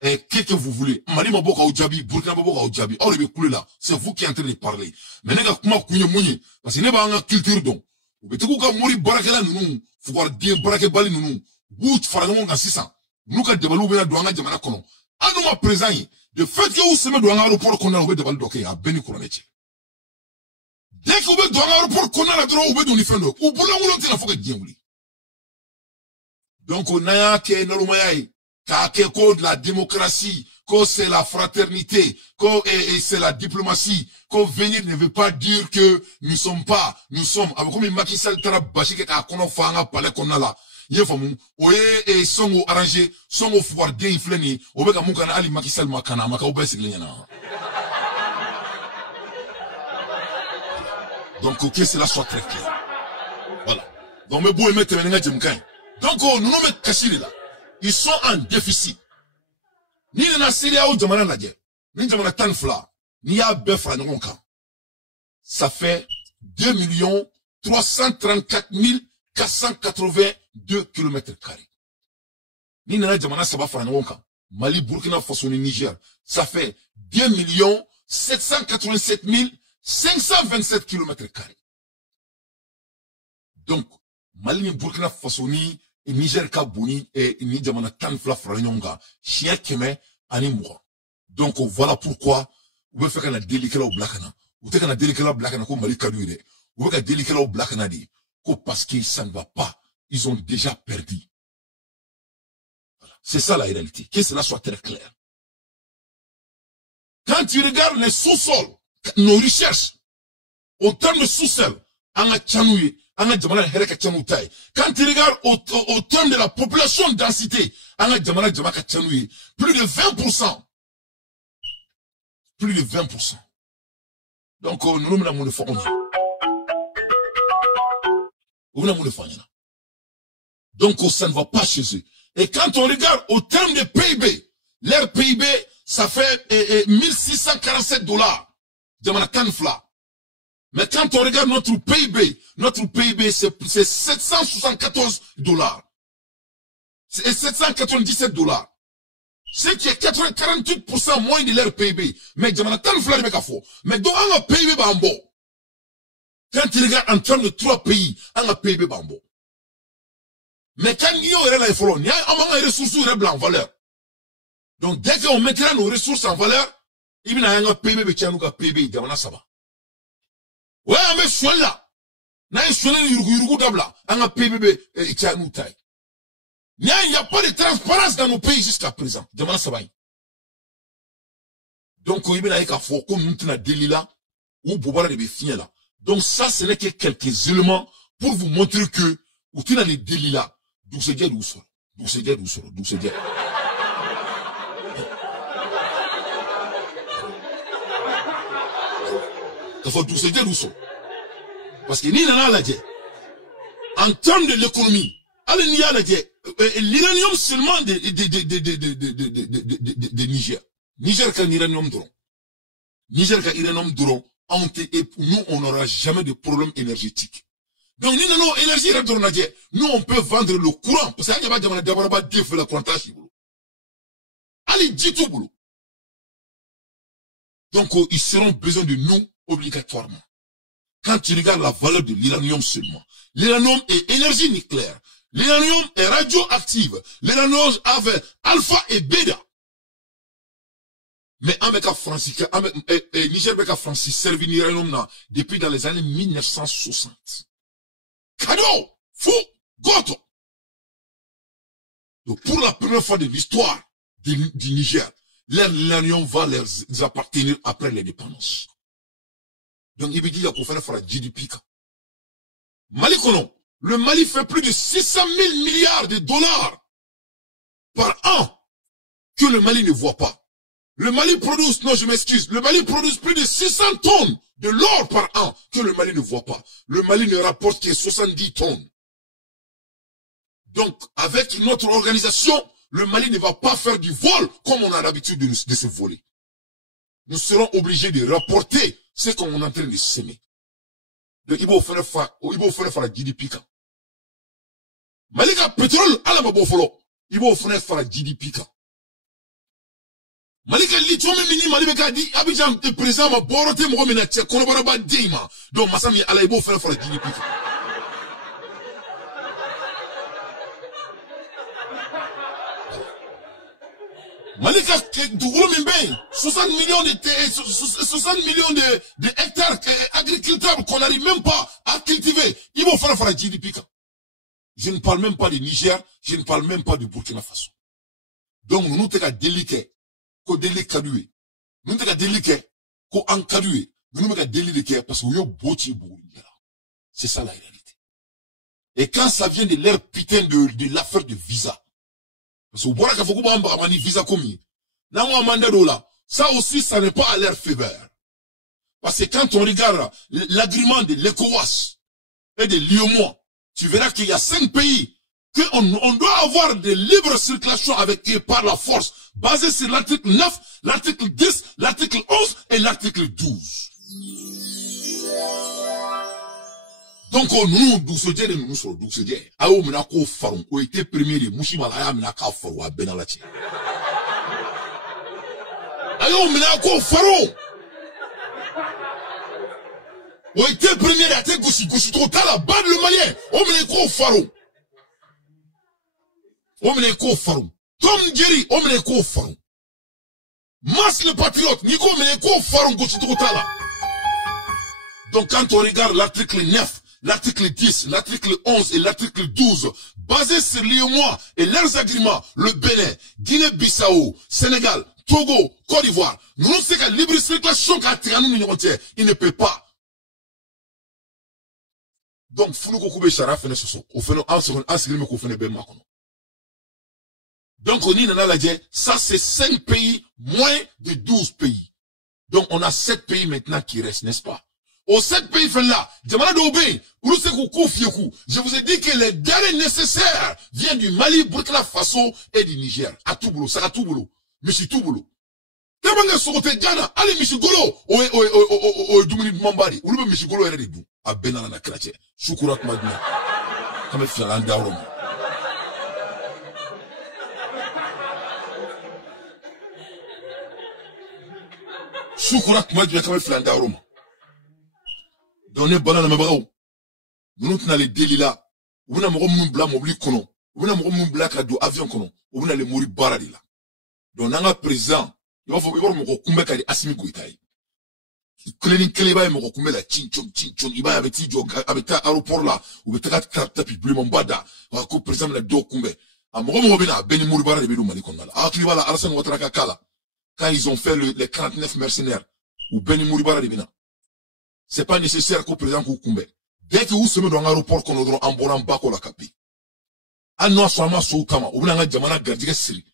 Et qu'est-ce que vous voulez? Mali Maboka au Djabi, Burkina Maboka au Djabi. Oh, les coulés là. C'est vous qui êtes en train de parler. Mais n'est pas mouni. Parce que n'est pas en culture donc. Vous pouvez tout mourir barakela nous. Faut voir bien baraké bali nous. Bout faragamon en 600. Nous quand débalou bien douanga jamana kono. Ah nous ma présent. De fait que vous se met douanga aéroport qu'on a oubé débalou doké à Beni Kouranete. Dès que vous êtes dans l'aéroport, qu'on a la drogue, vous êtes dans les fenêtres. Ou pour la volonté, il faut que Dieu vous. Donc, on a que Noromayaï, que la démocratie, que c'est la fraternité, que c'est la diplomatie, que venir ne veut pas dire que nous sommes. Avec comme Macky Sall tara bashi que qu'on a fait un palais qu'on a là. Il faut mon, et sont au arrangé, sont au foire d'infléni, au bec à mon canal, Ali Macky Sall makana, maka oubé c'est glénana. Donc, que cela soit très clair. Voilà. Donc, mais bon, donc, nous nous mettons cachés là. Ils sont en déficit. Ni na Syria ou Jamana la guerre. Ni Jamana Tanfla. Ni à Befra Nonka. Ça fait 2 334 482 km². Ni na Jamana Sabafra Nonka. Mali, Burkina Faso, Niger. Ça fait 2 787 527 km². Donc, Mali, Burkina Faso, et Niger, Kabouni, et Nidjamana Tanfla Franyonga, chien keme, animora. Donc, voilà pourquoi, vous pouvez faire un délicat au blacana. Vous pouvez faire un délicat au blacana, comme Mali Kadouire. Vous pouvez faire un délicat au blacana, parce que ça ne va pas. Ils ont déjà perdu. Voilà. C'est ça la réalité. Que cela soit très clair. Quand tu regardes les sous-sols, nos recherches, en termes de sous-sol, quand tu regardes au terme de la population densité, plus de 20%. Plus de 20%. Donc, nous avons le fond. Donc, ça ne va pas chez eux. Et quand on regarde au terme de PIB, leur PIB, ça fait $1647. Mais quand on regarde notre PIB, c'est 774 $. C'est 797 $. Ce qui est 48% moins de leur PIB. Mais mais donc, on a PIB bambo. Quand tu regardes en termes de 3 pays, on a PIB bambo. Mais quand il y aurait la effort, il y a un ressources en valeur. Donc, dès qu'on mettra nos ressources en valeur, il y a un PIB qui a un PIB dans la saba. Ouais, mais soin là. Na soin là, yurugu dabla. Un PIB qui a un taille. Il n'y a pas de transparence dans nos pays jusqu'à présent. Dans la saba. Donc, il y a un fort comme nous tenons délit là, ou boubara de béfien là. Donc, ça, ce n'est que quelques éléments pour vous montrer que, ou tu as les délits là, d'où c'est dit, d'où c'est dit. D'où c'est dit. Parce que ni nana la dit. En termes de l'économie, allez n'y aller, l'uranium seulement de Niger. Niger qu'a l'uranium drone. Niger qu'a l'uranium drone. Nous, on n'aura jamais de problème énergétique. Donc, nous, énergie, nous, on peut vendre le courant. Parce qu'il y a d'abord des feux la plantage. Allez, dis tout, boulot. Donc, ils seront besoin de nous obligatoirement. Quand tu regardes la valeur de l'uranium seulement, l'uranium est énergie nucléaire. L'uranium est radioactive. L'uranium avait alpha et bêta. Mais Amérique Francis, Niger Beka Francis servi l'uranium depuis dans les années 1960. Cadeau, fou, goto. Donc pour la première fois de l'histoire du Niger, l'uranium va les appartenir après l'indépendance. Donc il veut dire qu'on fait la GDP. Mali Kono, le Mali fait plus de 600 000 milliards de dollars par an que le Mali ne voit pas. Le Mali produit, non je m'excuse, le Mali produit plus de 600 tonnes de l'or par an que le Mali ne voit pas. Le Mali ne rapporte que 70 tonnes. Donc, avec notre organisation, le Mali ne va pas faire du vol comme on a l'habitude de se voler. Nous serons obligés de rapporter ce qu'on est en train de semer. Donc, il faut faire la GDP. Malika pétrole, à la mabofolo, il faut faire la GDP. Malika lithium mini malika di Abidjan est présent ma borote mo mena tche kono baraba deima donc masami ala ibo faire la GDP. Malika Dougolo Mimbe, 60 millions de hectares agricultables qu'on n'arrive même pas à cultiver. Ils vont faire la GDP. Je ne parle même pas du Niger, je ne parle même pas du Burkina Faso. Donc nous sommes délicats, qu'on délicat. Nous sommes délicats, qu'on encadré. Nous sommes délicats parce que nous sommes beau. C'est ça la réalité. Et quand ça vient de leur putain de l'affaire de visa, parce que voilà qu'il faut qu'on ait un visa commis. Ça aussi, ça n'est pas à leur faveur. Parce que quand on regarde l'agrément de l'ECOWAS et de l'UEMOA, tu verras qu'il y a 5 pays qu'on doit avoir de libre circulation avec eux par la force, basé sur l'article 9, l'article 10, l'article 11 et l'article 12. Donc, nous, nous sommes doucediers. Aou menako faron, ou était premier de Mouchimalaya menaka faron, à Benalati. Aou menako faron. Ou était premier à te gouchi trop tala, bad le malien. Ou menako faron. Ou menako faron. Tom Jerry, ou menako faron. Mas le patriote, Nico menako faron gouchi trop tala. Donc, quand on regarde l'article 9, l'article 10, l'article 11 et l'article 12, basés sur l'UEMOA et leurs agréments, le Bénin, Guinée-Bissau, Sénégal, Togo, Côte d'Ivoire, nous ne savons qu'à libre circulation il ne peut pas. Donc, donc, on y ça c'est 5 pays, moins de 12 pays. Donc, on a 7 pays maintenant qui restent, n'est-ce pas? Aux 7 pays là, je vous ai dit que les denrées nécessaires viennent du Mali, Burkina Faso et du Niger. À tout boulot, ça a tout boulot. Mais c'est tout boulot. T'es sur côté Ghana, allez, Michigolo, Dominique Mambari, ou le Michigolo est redou, à Benalana Kraché, Choukurat Madina, comme Fialan Darum. Choukurat Madina, comme Fialan Darum. Donnez banana mabao. Nous n'avons les délits là. Vous n'avez pas de blanc mobile kono. Vous n'avez pas de blanc cadeau avion kono. Vous n'avez pas mourir baradi là. Donc, nous avons présent. Il va falloir que nous kumbe kadi asimi kuitai. Cleaning cleba mo kumbe la chinchon. Il va avec tijo avec ta aéroport là. Ou avec ta tapi bleu mbada. Wa ko présent la do kumbe. Amogo mo bina beni mourir baradi belu mali konala. Ah kliba la Alassane Ouattara kala. Quand ils ont fait les 49 mercenaires. Ou beni mourir baradi bina. C'est pas nécessaire qu'au président Koukoumbe. Dès que vous semez dans l'aéroport qu'on aura en bon bako la capi. Anno soama soukama, ou bien jamana gardiga siri.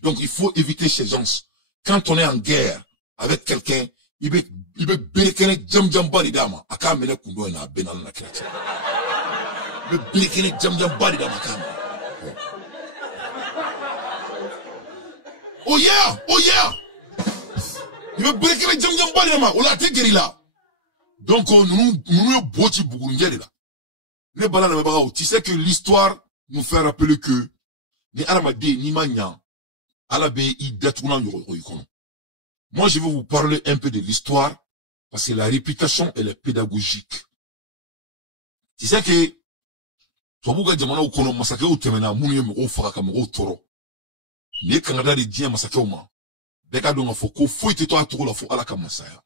Donc il faut éviter ces gens. Quand on est en guerre avec quelqu'un, il veut bérekene jam bari dama. Aka mene kundo na benal na kreatia. Me blikini jam body da makam. Oh yeah, oh yeah. Me blikini jam body da makam. Ola te geri la. Donc nous boti bugungeli là. Ne bala na baba. Tu sais que l'histoire nous fait rappeler que ni aramade ni manya alabe i datuna yoro. Moi je vais vous parler un peu de l'histoire parce que la réputation elle est pédagogique. Tu sais que tobuga jamana ukono masake utemena munu mo faka mo toro. Ni Canada de dien masake uma. Beka donga foko foite to atoro la fo ala ka masaya.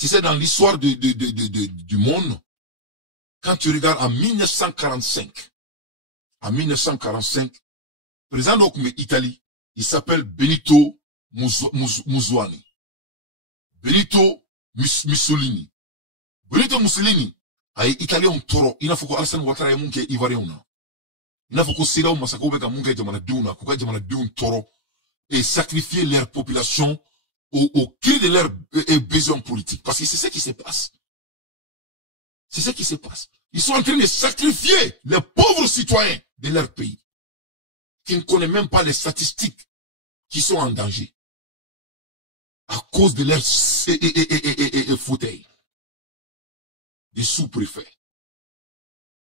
Si c'est dans l'histoire du monde, quand tu regardes en 1945, président de l'Italie, il s'appelle Benito Mussolini. Benito Mussolini. Benito Mussolini, a Italien toro, il n'a faut qu'Alassane Ouattara munke ivoirien. Il n'a faut que Sira ou Masako beka munke jamana duna, kuka jamana dun toro, et sacrifier leur population au cri de leurs besoins politiques. Parce que c'est ce qui se passe. C'est ce qui se passe. Ils sont en train de sacrifier les pauvres citoyens de leur pays, qui ne connaissent même pas les statistiques, qui sont en danger, à cause de leurs fauteuils, des sous-préfets.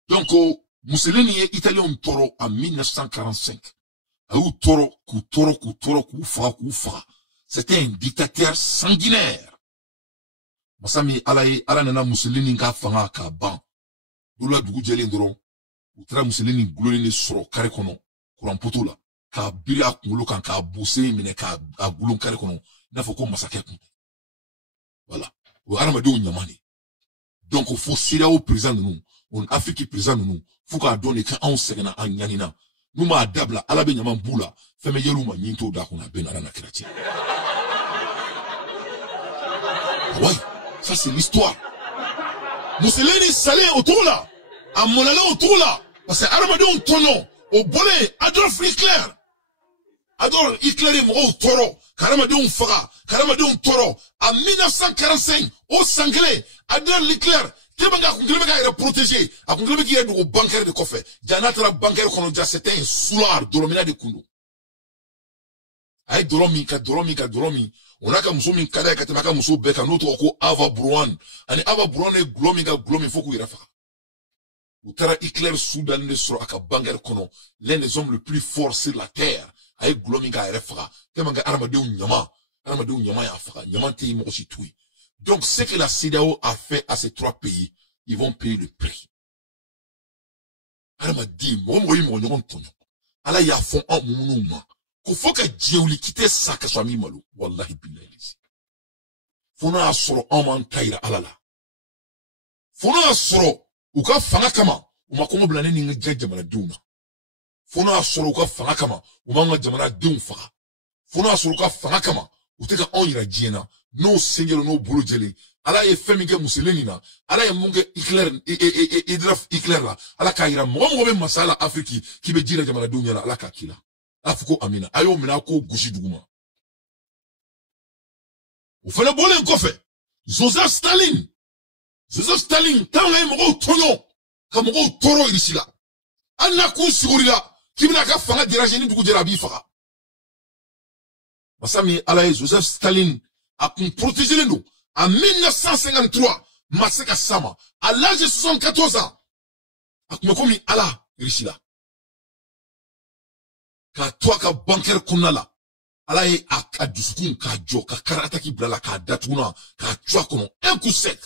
Donc, Mussolini est italien toro en 1945. C'était un dictateur sanguinaire. Masami ala nana Mussolini nga fanga ka ban. Dula dugu jelen doron. Utra Mussolini glorine soro kare kono. Kuran poto la. Ka biri a kungolo kan ka bose mine ka a gulon kare kono. Na foko masake kun. Voilà. Ou aramade ou nyamani. Donc faut Syria au président nous. On Afrique président nous. Faut ka donne ka on segena an nyanina. Nous ma adabla alabe nyaman bula. Feme yeruma nyinto da kuna ben ala na chrétien. Ouais, ça c'est l'histoire. Mussolini salé autour là. À Monala autour là. Parce que Armadon Tono, au bolé, Adolf Hitler. Adolf Hitler est mort au taureau. Karamadon Fara, Karamadon Toro. En 1945, au Sanglé, Adolf Hitler, Kébanga Kunglebega est protégé. À Kunglebega est au bancaire de Kofé. Janatra bancaire Konoja, c'était un soulard, Dolomina de Kundu. Aïe, Dolomi. On a comme soumi kada katemaka muso beka notre ko Ava Bruan. Ani Ava Bruan est glomi faut qu'il rafa. Utara Hitler Soudan ne sera aka banger kono. L'un des hommes le plus forts sur la terre. Aïe glominga refa. Temanga armadeu nyama ya fera. Nyama te imo aussi tout. Donc ce que la CEDEAO a fait à ces trois pays, ils vont payer le prix. Armadi mo nyama tonyo. Ala ya fond en mounouma. Qu'il faut que Dieu lui quitte ça que soit mis malou. Wallahi billahi. Fona asoro aman taira alala. Fona asoro uka fanga kama umakomo blane ni nga jamana duna. Fona asoro uka fanga kama umanga jamana dun fanga. Fona asoro uka fanga kama uteka onira jiena no sengelo no bulu jeli. Ala ye femike Mussolini na ala ye munge Hitler Adolf Hitler la ala kaira mo be masala Afriki ki be jira jamana dunya la ala kakila. Afuko amina ayo mina ko gushi duguma ufana bole nkofe Joseph Staline tanga mo tonyo ka mo toro irisila anna ku sigurila kibina ka fanga dirage ni dugu jera bi faka masami ala Joseph Staline a protégé les nous en 1953 Maseka Sama à l'âge de 74 ans akuma komi ala irisila ka toi ka bancaire kunala ala ye a dusukun ka jo ka karata ki blala ka datuna ka toi kono un coup sec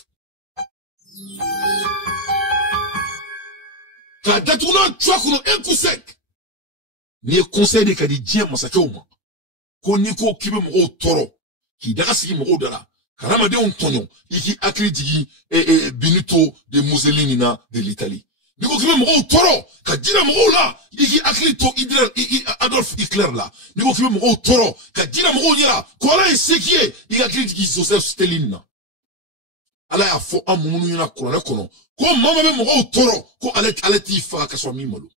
ka datuna toi kono un coup sec ni conseil de kadi dien masake uma ko ni ko kibe mo toro ki daga sigi mo dala karama de on tonyo iki akridigi Benito de Mussolini na de l'Italie. Niko kime mko toro ka jina mko la iki aklito Adolf Hitler la niko kime mko toro ka jina mko nyela ko ala esekie iki aklito Joseph Stalin na ala ya fo amunu yina korona kono ko mama be mko toro ko ale tifa ka so mimolo.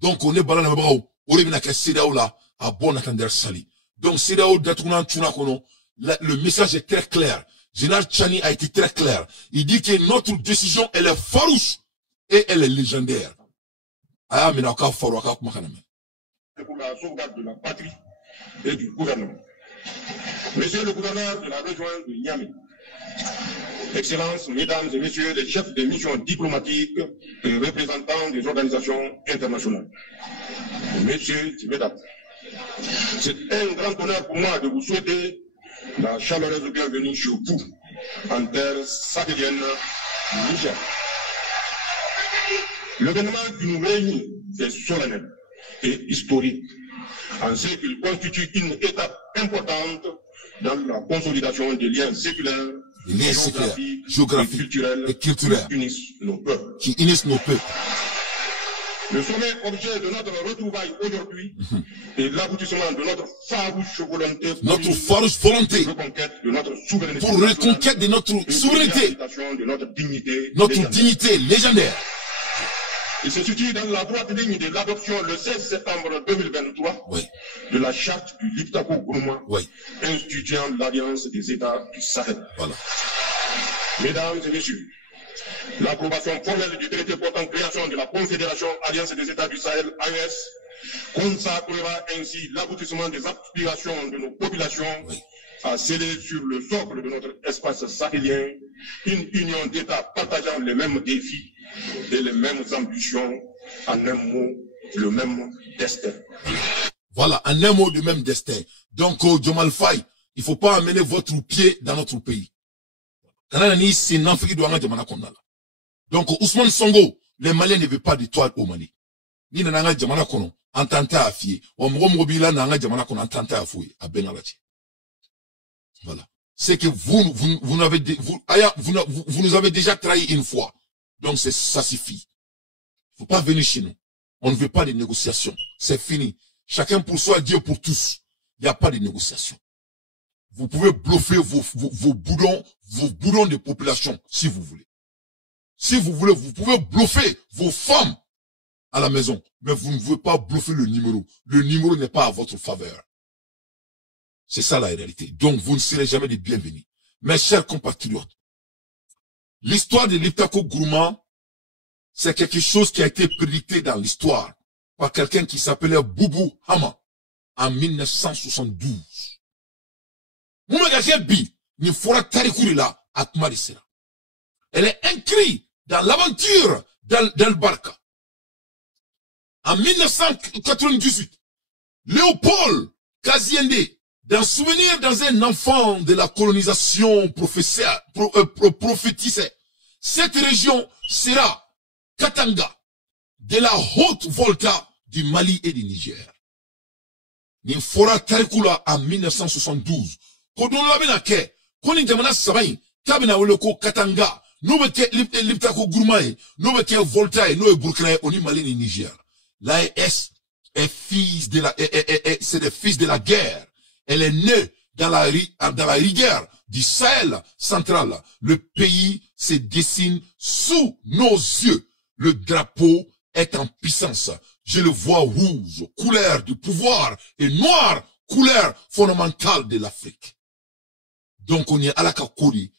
Donc on est balana mabao o rebina ka CEDEAO la a bon attendre sali. Donc CEDEAO datuna tuna kono le message est très clair. Général Tchani a été très clair. Il dit que notre décision, elle est farouche et elle est légendaire. Ah, mais n'a qu'à faire pour la sauvegarde de la patrie et du gouvernement. Monsieur le gouverneur de la région de Niamey, Excellences, Mesdames et Messieurs les chefs de missions diplomatiques et représentants des organisations internationales, Messieurs et Mesdames, c'est un grand honneur pour moi de vous souhaiter la chaleureuse bienvenue chez vous, en terre sahélienne du Niger. L'événement qui nous réunit est solennel et historique, en ce qu'il constitue une étape importante dans la consolidation des liens séculaires, géographiques et culturels qui unissent nos peuples. Le sommet objet de notre retrouvaille aujourd'hui est l'aboutissement de notre farouche volonté pour reconquête de notre souveraineté, de notre dignité légendaire. Il se situe dans la droite ligne de l'adoption le 16 septembre 2023 de la charte du Liptako Gourma, instituant l'Alliance des États du Sahel. Voilà. Mesdames et messieurs, l'approbation formelle du traité portant création de la Confédération Alliance des États du Sahel, AES, consacrera ainsi l'aboutissement des aspirations de nos populations à sceller sur le socle de notre espace sahélien une union d'États partageant les mêmes défis et les mêmes ambitions, en un mot, le même destin. Voilà, en un mot, le même destin. Donc, Diomaye Faye, il ne faut pas amener votre pied dans notre pays. Donc, Ousmane Sonko, les Maliens ne veulent pas d'étoile au Mali. Ni nanga jamana kono, entente à fier. Ou mobila nanga jamana kono, entente à fouiller, à Benalati. Voilà. C'est que vous nous avez déjà trahi une fois. Donc ça suffit. Faut pas venir chez nous. On ne veut pas de négociations. C'est fini. Chacun pour soi, Dieu pour tous. Il n'y a pas de négociations. Vous pouvez bluffer vos boudons de population, si vous voulez. Si vous voulez, vous pouvez bluffer vos femmes à la maison. Mais vous ne pouvez pas bluffer le numéro. Le numéro n'est pas à votre faveur. C'est ça la réalité. Donc vous ne serez jamais les bienvenus. Mes chers compatriotes, l'histoire de Liptako Gourma, c'est quelque chose qui a été prédicté dans l'histoire par quelqu'un qui s'appelait Boubou Hama en 1972. Elle est inscrite dans l'aventure d'El Barka. En 1998, Léopold Kaziende, d'un souvenir dans un enfant de la colonisation prophétisait, cette région sera Katanga, de la haute volta du Mali et du Niger. Ni fora tarikula en 1972. Kodon labina ke, koni jamana sabayi, kabina woloko Katanga, noubeke Liptako Gourma, noubeke volta, noubeke Burkina, oni Mali et Niger. L'AES est c'est des fils de la guerre. Elle est née dans la rigueur du Sahel central. Le pays se dessine sous nos yeux. Le drapeau est en puissance. Je le vois rouge, couleur du pouvoir, et noir, couleur fondamentale de l'Afrique. Donc on est à la Kakori,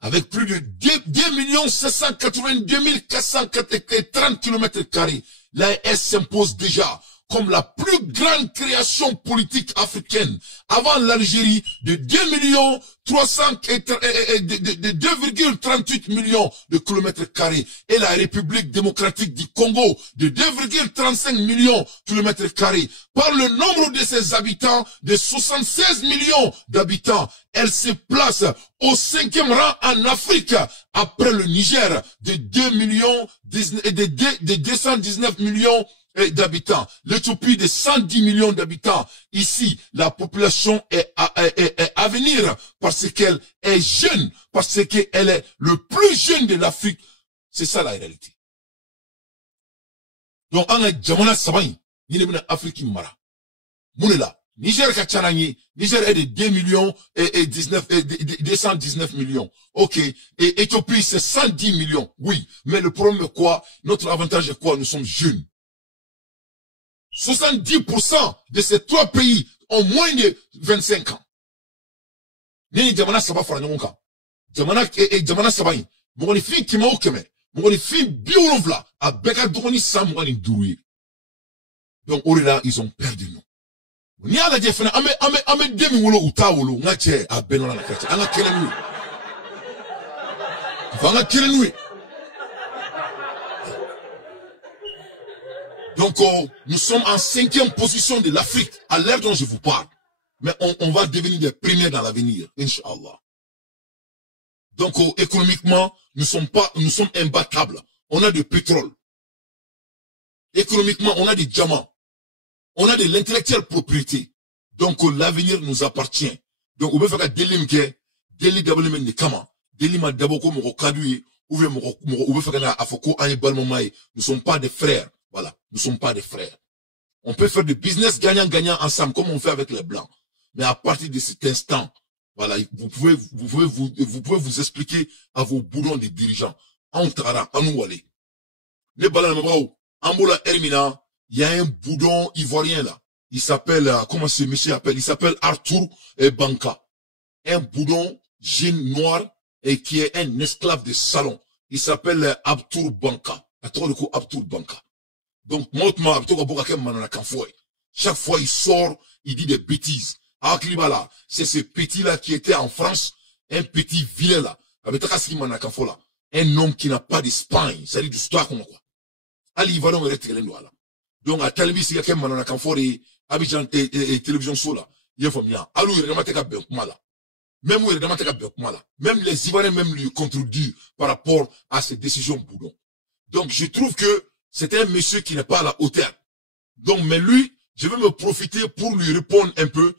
avec plus de 2 782 430 km², l'AES s'impose déjà comme la plus grande création politique africaine avant l'Algérie de 2,38 millions de km² et la République démocratique du Congo de 2,35 millions de km². Par le nombre de ses habitants, de 76 millions d'habitants, elle se place au 5e rang en Afrique après le Niger de 219 millions d'habitants, l'Éthiopie de 110 millions d'habitants. Ici, la population est à venir parce qu'elle est jeune, parce qu'elle est le plus jeune de l'Afrique. C'est ça la réalité. Donc, en Jamana Sabaï, ni le Afrique Mara. Mounela, Niger Kachanani, Niger est de 2 millions et 219 millions. Ok. Et Éthiopie, c'est 110 millions. Oui. Mais le problème est quoi? Notre avantage est quoi? Nous sommes jeunes. 70% de ces 3 pays ont moins de 25 ans. Ni jamana saba fara ɲɔgɔn kan. Jamana saba in. Mɔgɔnifin kɛmɛ o kɛmɛ. Mɔgɔnifin 70 a bɛɛ ka dɔgɔ ni san 25 ye. Donc o de la ils ont perdu nous. Ni ala lajɛ fana an bɛ den min wolo u t'a wolo n ka cɛ a bɛɛ nɔnɔ na ka cɛ an ka kɛlɛ n'u ye. An ka kɛlɛ n'u ye. Donc nous sommes en 5e position de l'Afrique à l'heure dont je vous parle. Mais on va devenir les premiers dans l'avenir, Inch'Allah. Donc économiquement, nous sommes imbattables. On a du pétrole. Économiquement, on a des diamants. On a de l'intellectuelle propriété. Donc l'avenir nous appartient. Donc on peut faire des lignes que des d'abord de kama, des lignes d'abord comme au kadui, ou bien on peut faire à Foko en balmomaï. Nous ne sommes pas des frères. Voilà, nous ne sommes pas des frères. On peut faire du business gagnant-gagnant ensemble comme on fait avec les blancs. Mais à partir de cet instant, voilà, vous pouvez vous expliquer à vos boulons de dirigeants. En Tara, en Oualé. Les balans, en Boula Hermina, il y a un boudon ivoirien là. Il s'appelle, comment ce monsieur appelle? Il s'appelle Arthur Banka. Un boudon jeune noir et qui est un esclave de salon. Il s'appelle Arthur Banka. Arthur Banka. Donc, chaque fois il sort, il dit des bêtises. C'est ce petit-là qui était en France, un petit vilain là. Un homme qui n'a pas d'Espagne, c'est-à-dire du stock, quoi. Ali, il va donc rester là. Donc, à Talbi, si quelqu'un m'a dit Abidjan télévision sur là, il y a famille. Alors, il remonte à Bekmala. Même où il remonte à Bekmala. Même les Ivoiriens, même lui contredisent par rapport à ces décisions boudon. Donc, je trouve que c'est un monsieur qui n'est pas à la hauteur. Donc, mais lui, je vais me profiter pour lui répondre un peu.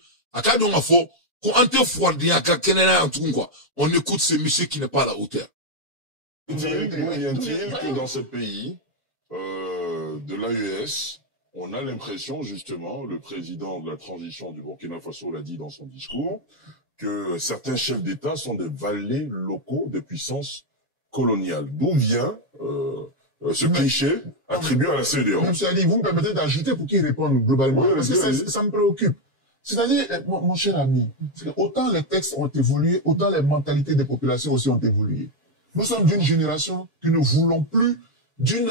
On écoute ce monsieur qui n'est pas à la hauteur. Dire que dans ce pays de l'AES, on a l'impression justement, le président de la transition du Burkina Faso l'a dit dans son discours, que certains chefs d'État sont des valets locaux de puissance coloniale. D'où vient ce cliché attribué à la CEDEAO? Monsieur Ali, vous me permettez d'ajouter pour qu'il réponde globalement, parce que ça me préoccupe. C'est-à-dire, mon cher ami, autant les textes ont évolué, autant les mentalités des populations aussi ont évolué. Nous sommes d'une génération qui ne voulons plus d'une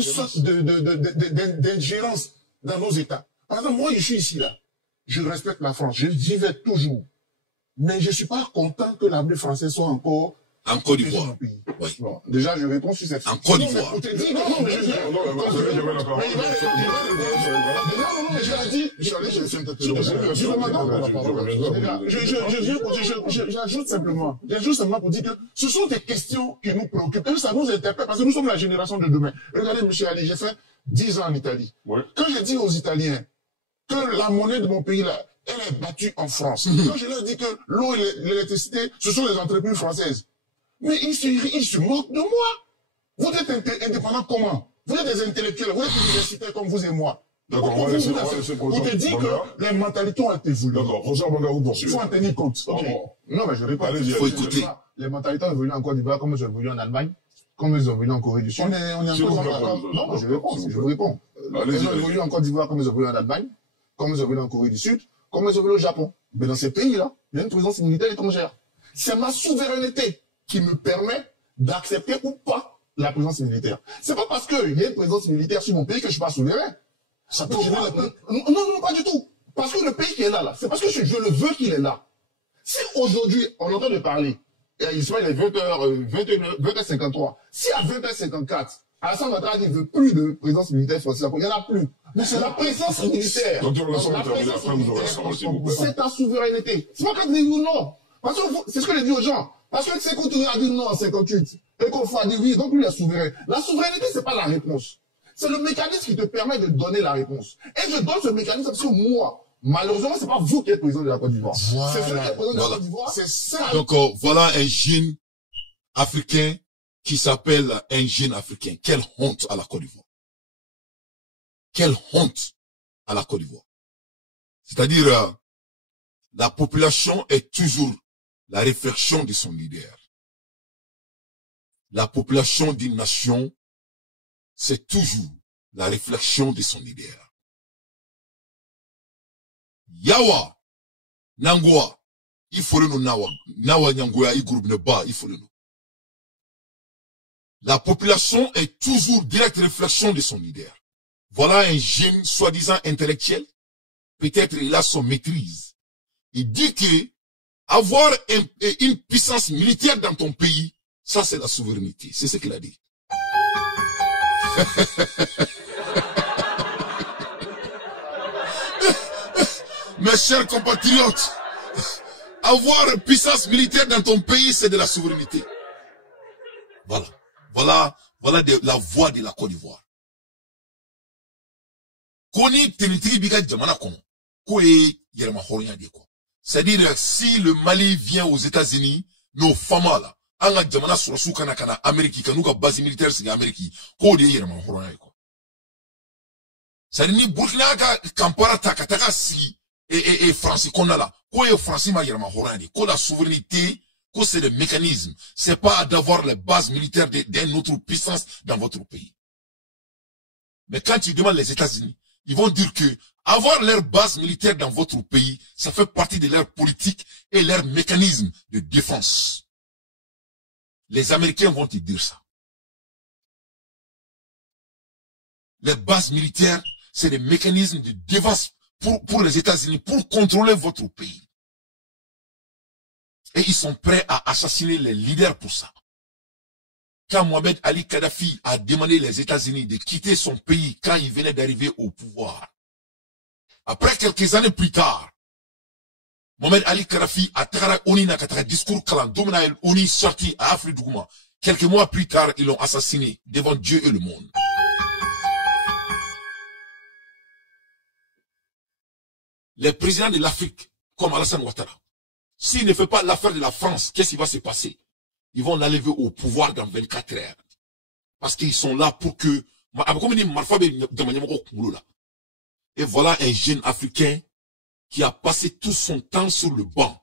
sorte d'ingérence dans nos États. Par exemple, moi, je suis ici, là. Je respecte la France, j'y vais toujours. Mais je ne suis pas content que l'armée française soit encore en Côte d'Ivoire. Oui. Bon, déjà, je réponds sur cette... En Côte d'Ivoire. J'ajoute simplement pour dire que ce sont des questions qui nous préoccupent. Et ça nous interpelle parce que nous sommes la génération de demain. Regardez, monsieur Ali, j'ai fait 10 ans en Italie. Ouais. Quand je dis aux Italiens que la monnaie de mon pays, là, elle est battue en France. Quand je leur dis que l'eau et l'électricité, ce sont les entreprises françaises. Mais ils se moquent de moi. Vous êtes indépendants comment? Vous êtes des intellectuels, vous êtes universitaires comme vous et moi. D'accord, on te dit que les mentalités ont évolué. D'accord, professeur Banga, vous poursuivez. Il faut en tenir compte. Okay. Non, mais je réponds. Il faut écouter. Les mentalités ont évolué en Côte d'Ivoire comme elles ont évolué en Allemagne, comme elles ont évolué en Corée du Sud. On est encore... Non, je vous réponds. Elles ont évolué en Côte d'Ivoire comme elles ont évolué en Allemagne, comme elles ont évolué en Corée du Sud, comme elles ont évolué au Japon. Mais dans ces pays-là, il y a une présence militaire étrangère. C'est ma souveraineté qui me permet d'accepter ou pas la présence militaire. C'est pas parce qu'il y a une présence militaire sur mon pays que je suis pas souverain. Ça peut générer non, pas du tout. Parce que le pays qui est là, c'est parce que je le veux qu'il est là. Si aujourd'hui, on entend de parler, il se passe, il est 20h53. Si à 20h54, Alassane Ouattara ne veut plus de présence militaire française, il n'y en a plus. Mais c'est la présence militaire. C'est ta souveraineté. C'est pas qu'à dire non. Parce que c'est ce que je dis aux gens. Parce que c'est quand tu as dit non en 58 et qu'on faut dire oui, donc lui est souverain. La souveraineté, c'est pas la réponse. C'est le mécanisme qui te permet de donner la réponse. Et je donne ce mécanisme parce que moi, malheureusement, c'est pas vous qui êtes président de la Côte d'Ivoire. Voilà. C'est celui qui est président de la Côte d'Ivoire. C'est ça. Donc, voilà un jeune africain qui s'appelle un jeune africain. Quelle honte à la Côte d'Ivoire. Quelle honte à la Côte d'Ivoire. C'est-à-dire, la population est toujours la réflexion de son leader. La population d'une nation, c'est toujours la réflexion de son leader. Yawa, Nangwa, il faut le nous nawa nyangoya i groupe ne ba il faut le nous. La population est toujours directe réflexion de son leader. Voilà un jeune soi-disant intellectuel, peut-être il a son maîtrise. Il dit que avoir une puissance militaire dans ton pays, ça c'est la souveraineté. C'est ce qu'il a dit. Mes chers compatriotes, avoir une puissance militaire dans ton pays, c'est de la souveraineté. Voilà la voix de la Côte d'Ivoire. C'est-à-dire, si le Mali vient aux États-Unis, nos femmes là, anga jamana surasu kana Amérique, kanuka base militaire c'est Amérique, ko de yere ma horona ko. C'est-à-dire ni Burkina ka Kampala taka si et France qu'on a là, ko e France ma yere ma horona ko la souveraineté, ko c'est le mécanisme, c'est pas d'avoir les bases militaires d'une autre puissance dans votre pays. Mais quand tu demandes les États-Unis, ils vont dire que avoir leur base militaire dans votre pays, ça fait partie de leur politique et leur mécanisme de défense. Les Américains vont te dire ça. Les bases militaires, c'est des mécanismes de défense pour les États-Unis, pour contrôler votre pays. Et ils sont prêts à assassiner les leaders pour ça. Quand Mohamed Ali Kadhafi a demandé les États-Unis de quitter son pays quand il venait d'arriver au pouvoir, après quelques années plus tard, Mohamed Ali Kadhafi a tara oni na katara discours kalan domina el oni sorti à Afrique du Gouma. Quelques mois plus tard, ils l'ont assassiné devant Dieu et le monde. Les présidents de l'Afrique, comme Alassane Ouattara, s'il ne fait pas l'affaire de la France, qu'est-ce qui va se passer? Ils vont l'enlever au pouvoir dans 24 heures. Parce qu'ils sont là pour que... Et voilà un jeune Africain qui a passé tout son temps sur le banc.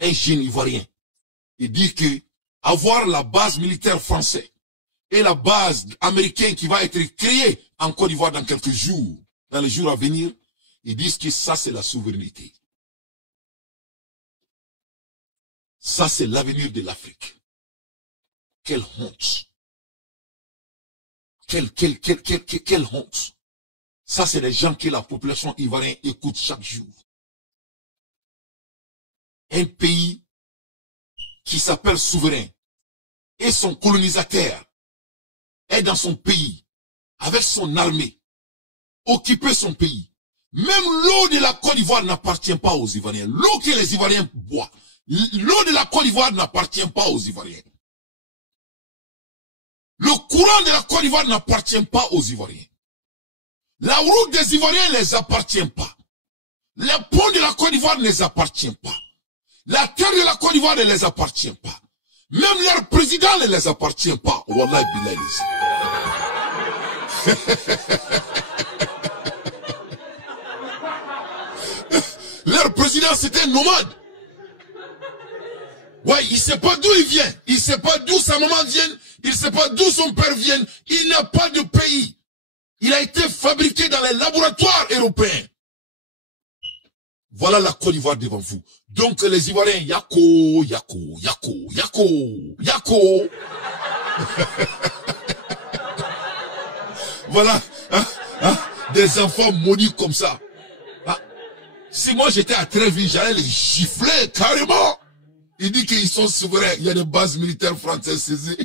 Un jeune Ivoirien. Il dit que avoir la base militaire française et la base américaine qui va être créée en Côte d'Ivoire dans quelques jours, dans les jours à venir, ils disent que ça c'est la souveraineté. Ça c'est l'avenir de l'Afrique. Quelle honte. Quelle honte. Ça, c'est les gens que la population ivoirienne écoute chaque jour. Un pays qui s'appelle souverain et son colonisateur est dans son pays, avec son armée, occuper son pays. Même l'eau de la Côte d'Ivoire n'appartient pas aux Ivoiriens. L'eau que les Ivoiriens boivent, l'eau de la Côte d'Ivoire n'appartient pas aux Ivoiriens. Le courant de la Côte d'Ivoire n'appartient pas aux Ivoiriens. La route des Ivoiriens ne les appartient pas. Les ponts de la Côte d'Ivoire ne les appartient pas. La terre de la Côte d'Ivoire ne les appartient pas. Même leur président ne les appartient pas. Wallahi billahi. Leur président c'était un nomade. Ouais, il sait pas d'où il vient. Il sait pas d'où sa maman vient. Il sait pas d'où son père vient. Il n'a pas de pays. Il a été fabriqué dans les laboratoires européens. Voilà la Côte d'Ivoire devant vous. Donc les Ivoiriens, yako. Voilà, des enfants maudits comme ça. Si moi j'étais à Tréville, j'allais les gifler carrément. Il dit qu'ils sont souverains. Il y a des bases militaires françaises saisies.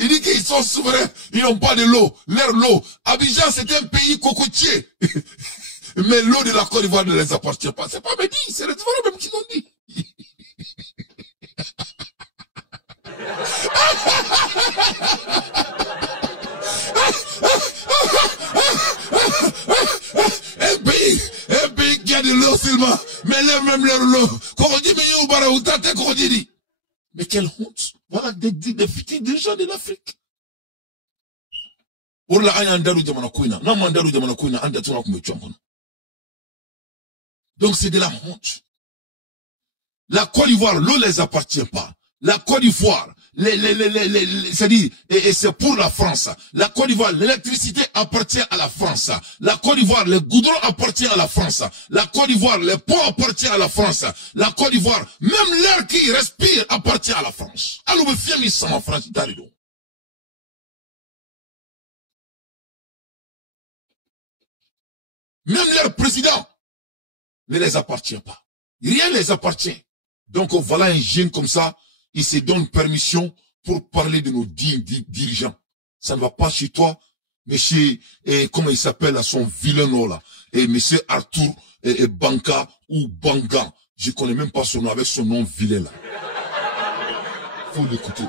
Il dit qu'ils sont souverains. Ils n'ont pas de l'eau. Leur l'eau. Abidjan, c'est un pays cocotier. Mais l'eau de la Côte d'Ivoire ne les appartient pas. C'est pas Mehdi, c'est les Ivoiriens même qui l'ont dit. Un pays qui a de l'eau seulement. Mais même leur l'eau. Mais quelle honte. Voilà des fictifs des gens de l'Afrique. Donc c'est de la honte. La Côte d'Ivoire, l'eau ne les appartient pas. La Côte d'Ivoire, c'est-à-dire, et c'est pour la France. La Côte d'Ivoire, l'électricité appartient à la France. La Côte d'Ivoire, le goudron appartient à la France. La Côte d'Ivoire, les ponts appartiennent à la France. La Côte d'Ivoire, même l'air qui respire appartient à la France. Alors, vous faites ça en France, d'Arido. Même leur président ne les appartient pas. Rien ne les appartient. Donc, voilà un jeune comme ça, il se donne permission pour parler de nos dignes dirigeants. Ça ne va pas chez toi, monsieur, comment il s'appelle à son vilain nom là, monsieur Arthur Banka ou Banga. Je connais même pas son nom avec son nom vilain là. Faut l'écouter.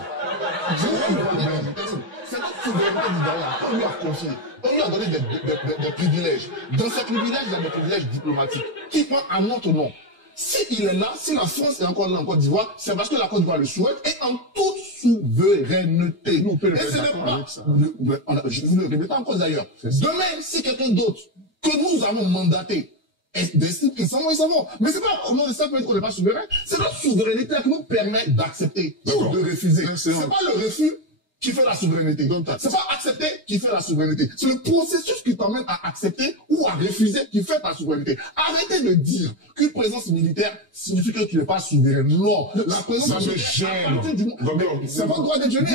C'est notre souveraineté d'Ivoire qu'on lui a confié. On lui a donné des privilèges. Dans ces privilèges, il y a des privilèges diplomatiques qui prennent à notre nom. S'il est là, si la France est encore là en Côte d'Ivoire, c'est parce que la Côte d'Ivoire le souhaite et en toute souveraineté. Nous, on peut le faire avec ça. Je vous le répète en cause d'ailleurs. Demain, si quelqu'un d'autre que nous avons mandaté décide qu'ils s'en vont, ils s'en vont. Mais c'est pas au nom de ça qu'on n'est pas souverain. C'est notre souveraineté qui nous permet d'accepter ou de refuser. C'est pas le refus qui fait la souveraineté. C'est pas accepter qui fait la souveraineté. C'est le processus qui t'emmène à accepter ou à refuser qui fait ta souveraineté. Arrêtez de dire qu'une présence militaire signifie que tu n'es pas souverain. Non. La présence militaire, c'est votre droit d'être jeune.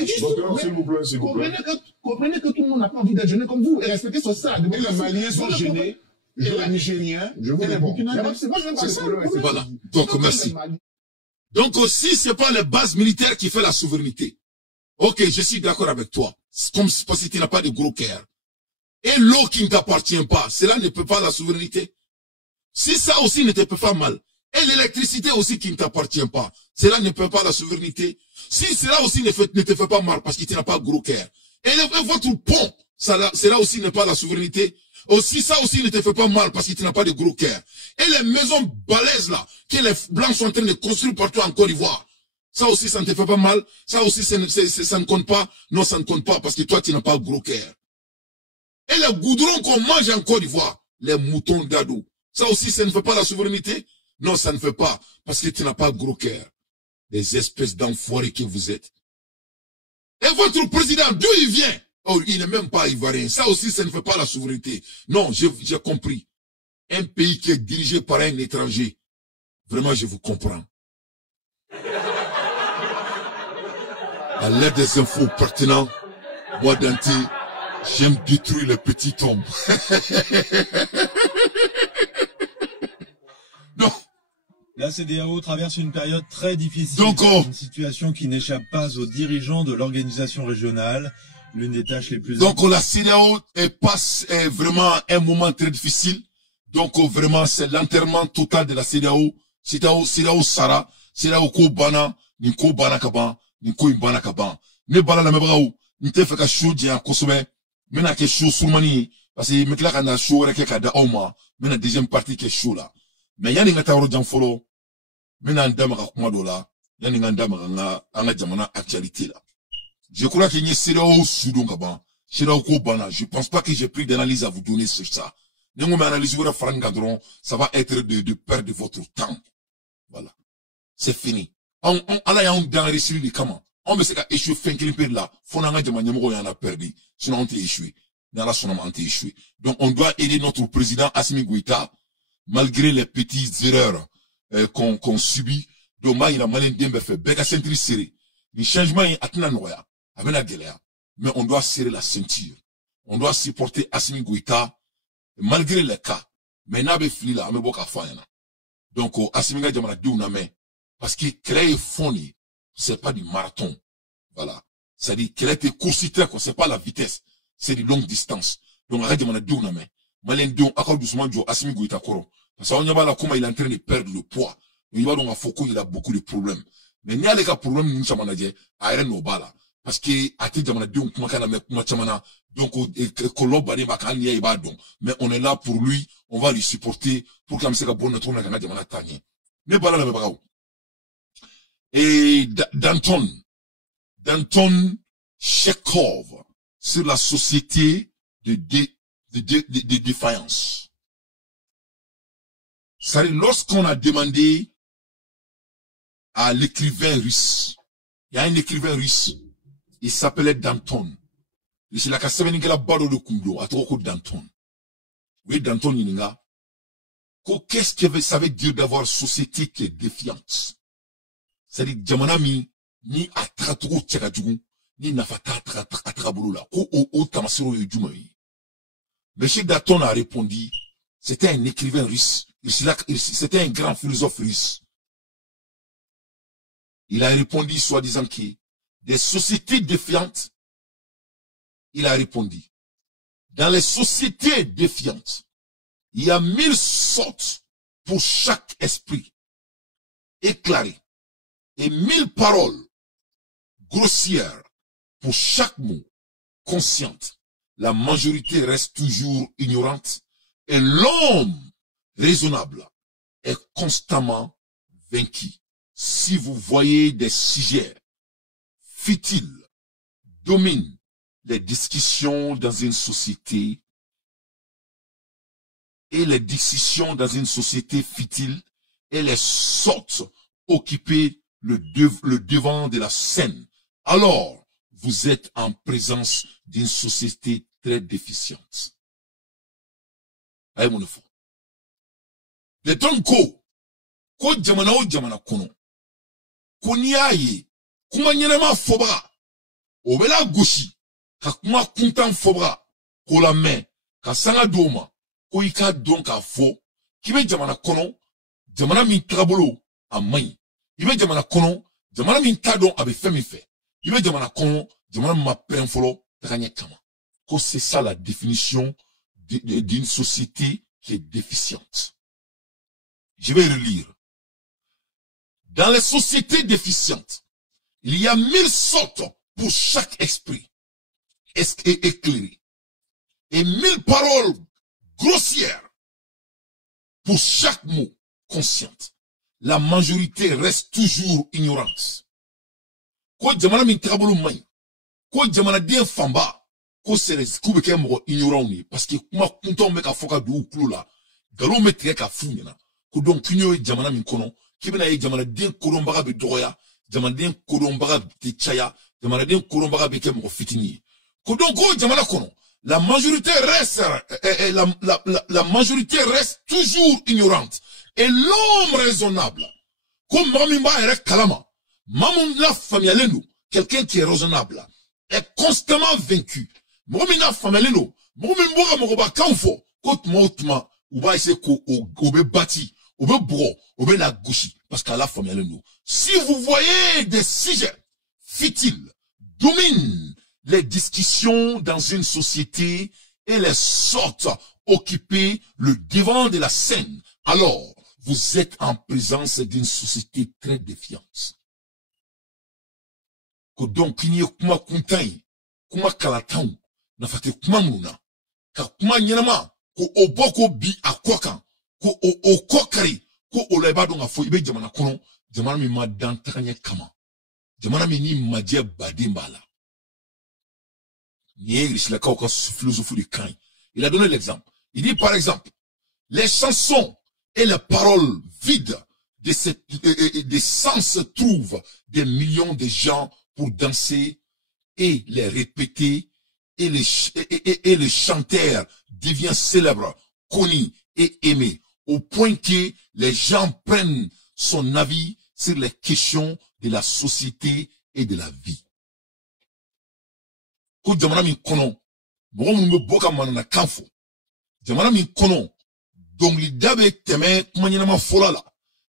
Comprenez que tout le monde n'a pas envie d'être jeune comme vous et respectez ce ça. Et les Maliens sont gênés. Et les Nigériens. Je vous réponds. C'est ça. Voilà. Donc, merci. Donc aussi, c'est pas les bases militaires qui fait la souveraineté. Ok, je suis d'accord avec toi. Comme parce que tu n'as pas de gros cœur. Et l'eau qui ne t'appartient pas, cela ne peut pas la souveraineté. Si ça aussi ne te peut pas mal, et l'électricité aussi qui ne t'appartient pas, cela ne peut pas la souveraineté. Si cela aussi ne te fait pas mal parce que tu n'as pas gros cœur, et votre pont, cela aussi n'est pas la souveraineté. Aussi, ça aussi ne te fait pas mal parce que tu n'as pas de gros cœur. Et les maisons balèzes là, que les Blancs sont en train de construire partout en Côte d'Ivoire, ça aussi, ça ne te fait pas mal. Ça aussi, ça ne compte pas. Non, ça ne compte pas parce que toi, tu n'as pas gros cœur. Et les goudrons qu'on mange en Côte d'Ivoire, les moutons d'ado, ça aussi, ça ne fait pas la souveraineté. Non, ça ne fait pas parce que tu n'as pas gros cœur. Les espèces d'enfoirés que vous êtes. Et votre président, d'où il vient? Oh, il n'est même pas ivoirien. Ça aussi, ça ne fait pas la souveraineté. Non, j'ai compris. Un pays qui est dirigé par un étranger. Vraiment, je vous comprends. À l'aide des infos pertinentes, moi Dante, j'aime détruire les petits tombes. Non. La CEDEAO traverse une période très difficile. Donc, une situation qui n'échappe pas aux dirigeants de l'organisation régionale. L'une des tâches les plus... Donc, la CEDEAO passe vraiment un moment très difficile. Donc, vraiment, c'est l'enterrement total de la CEDEAO. CEDEAO Sara, CEDEAO Kobana, Niko Bana Kaban. Niko Imbana Kaban. Ne bala la mebrao. Nite feka show dia kosome. Mena ke show soumani. Parce que me klaka na show reke kada oma. Mena deuxième partie ke show là. Mais yani ngata ro jam follow. Mena ndama ka kuma dola. Yani ngandama nga anga jamana actualité là. Je crois qu'il y a CEDEAO Soudon Kaban. CEDEAO Kobana. Je pense pas que j'ai pris d'analyse à vous donner sur ça. Nengo me analyse votre frangadron. Ça va être de perdre votre temps. Voilà. C'est fini. On dans réussir les comment. On me sait qu'à échouer fin qu'il là. Faut n'en avoir de y en a perdu. Sinon on t'est échoué. Dans la sonne on t'est échoué. Donc on doit aider notre président Assimi Goïta, malgré les petites erreurs qu'on subit. Donc il a malin d'embe fait. Bega centri serré. Le changement est atteint noya. Avec la galère. Mais on doit serrer la ceinture. On doit supporter Assimi Goïta, malgré les cas. Mais n'abe fini là, mais boka fayana. Donc Assimi Goïta jamana diou na mais. Parce que créer fourni, c'est pas du marathon. Voilà. C'est-à-dire, créer des courses, c'est pas la vitesse. C'est de longue distance. Donc, arrête de m'en dire, non, mais. Malin dion, accorde doucement, Joe, Assimi Goïta Koro. Parce qu'on y a là, comment il est en train de perdre le poids. Il y a donc à Foucault, il a beaucoup de problèmes. Mais il y a les problèmes, nous, ça m'en dit, à Eren Obala. Parce que, à ti, jamana dion, comment kana, comment chamana. Donc, kolobani, makani, ya donc. Mais on est là pour lui, on va lui supporter, pour qu'il me bonne tourne, kana, jamana, tani. Mais voilà, la mébrao. Et Danton Chekhov sur la société de défaillance. C'est lorsqu'on a demandé à l'écrivain russe, Il y a un écrivain russe, il s'appelait Danton. C'est la cassaveni que la barre de Kundo, à trop Danton. Oui, Danton Yininga. Qu'est-ce que ça veut dire d'avoir société qui est défiante? C'est-à-dire, Djamanami, ni Atratro Tchakadjougou, ni Nafata Atrabouloula, ou Tamasiro Yudjumai. Monsieur Danton a répondu, c'était un écrivain russe, c'était un grand philosophe russe. Il a répondu, soi-disant que des sociétés défiantes, il a répondu, dans les sociétés défiantes, il y a 1000 sortes pour chaque esprit éclairé et 1000 paroles grossières pour chaque mot consciente. La majorité reste toujours ignorante et l'homme raisonnable est constamment vaincu. Si vous voyez des sujets futiles dominent les discussions dans une société et les décisions dans une société futile et les sortent occuper le devant de la scène, alors vous êtes en présence d'une société très déficiente. Aïe mon enfant. De ton ko jamana o jamana kono, ko niaye, kuma nyerema fobra, obela goshi, ka kuma kuntan fobra, ko la main, ka sanga doma, ko ika don ka fo, kibe jamana kono, jamana min trabolo, a main, ibe jamana kono, jamana min tadon abe femi fe, ibe jamana kono, jamana ma prenfolo, takanye kama. Ko c'est ça la définition d'une société qui est déficiente. Je vais relire. Dans les sociétés déficientes, il y a 1000 sortes pour chaque esprit éclairé et 1000 paroles grossières pour chaque mot consciente. La majorité reste toujours ignorante. Ko jamana min trabolo mai, ko jamana den famba, ko c'est les coups qui sont ignorants parce que kuma kunton me ka foka du klo la, galo me tige ka funyana, ko donc kinyo jamana min kono. Kibina ye jamana den korombaga be doya, jamana den korombaga be chaya, jamana den korombaga be kemo fitini. Kodongo jamana kono, la majorité reste la majorité reste toujours ignorante et l'homme raisonnable comme mamimba ere kalama, mamun la familialeno, quelqu'un qui est raisonnable est constamment vaincu. Momina familialeno, momimboga mogoba kanfo, kot motma uba ese ko obe bati. Obe bro, obe la gauche, parce qu'à la famille nous. Si vous voyez des sujets futiles dominent les discussions dans une société et les sortent occuper le devant de la scène, alors vous êtes en présence d'une société très défiante. Ko donc ni kuma kuntai, kuma kalatau, na fate kuma muna, ka kuma nyama ko oboko bi akwakan. Ko o kokari ko o leba donga fo ibe jamana kono jamana mi madan takanye kama jamana mi ni madje badimbala ni English la ka philosophie de Cain. Il a donné l'exemple. Il dit par exemple les chansons et les paroles vides de sens trouvent des millions de gens pour danser et les répéter et les chanteurs deviennent célèbres, connus et aimés. Au point que les gens prennent son avis sur les questions de la société et de la vie. Ko jamana mi kono, mogo mungo boka manana kanfo. Jamana mi kono, donc li dabe teme kumanyana ma fola la.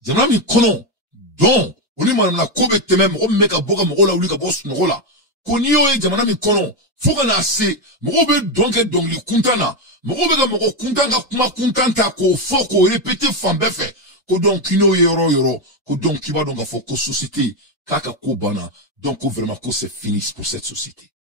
Jamana mi kono, donc oni manana kobe teme mogo meka boka mogo la ulika boss mogo la. Konio e jamana mi kono, foka na se, mogo be donke donc li kuntana. Mogo bega mogo kuntanga kuma kuntanta ko foko répéter fambefe. Ko donc kino yoro, ko donc kiba donc foko société kaka ko bana. Donc vraiment ko c'est fini pour cette société.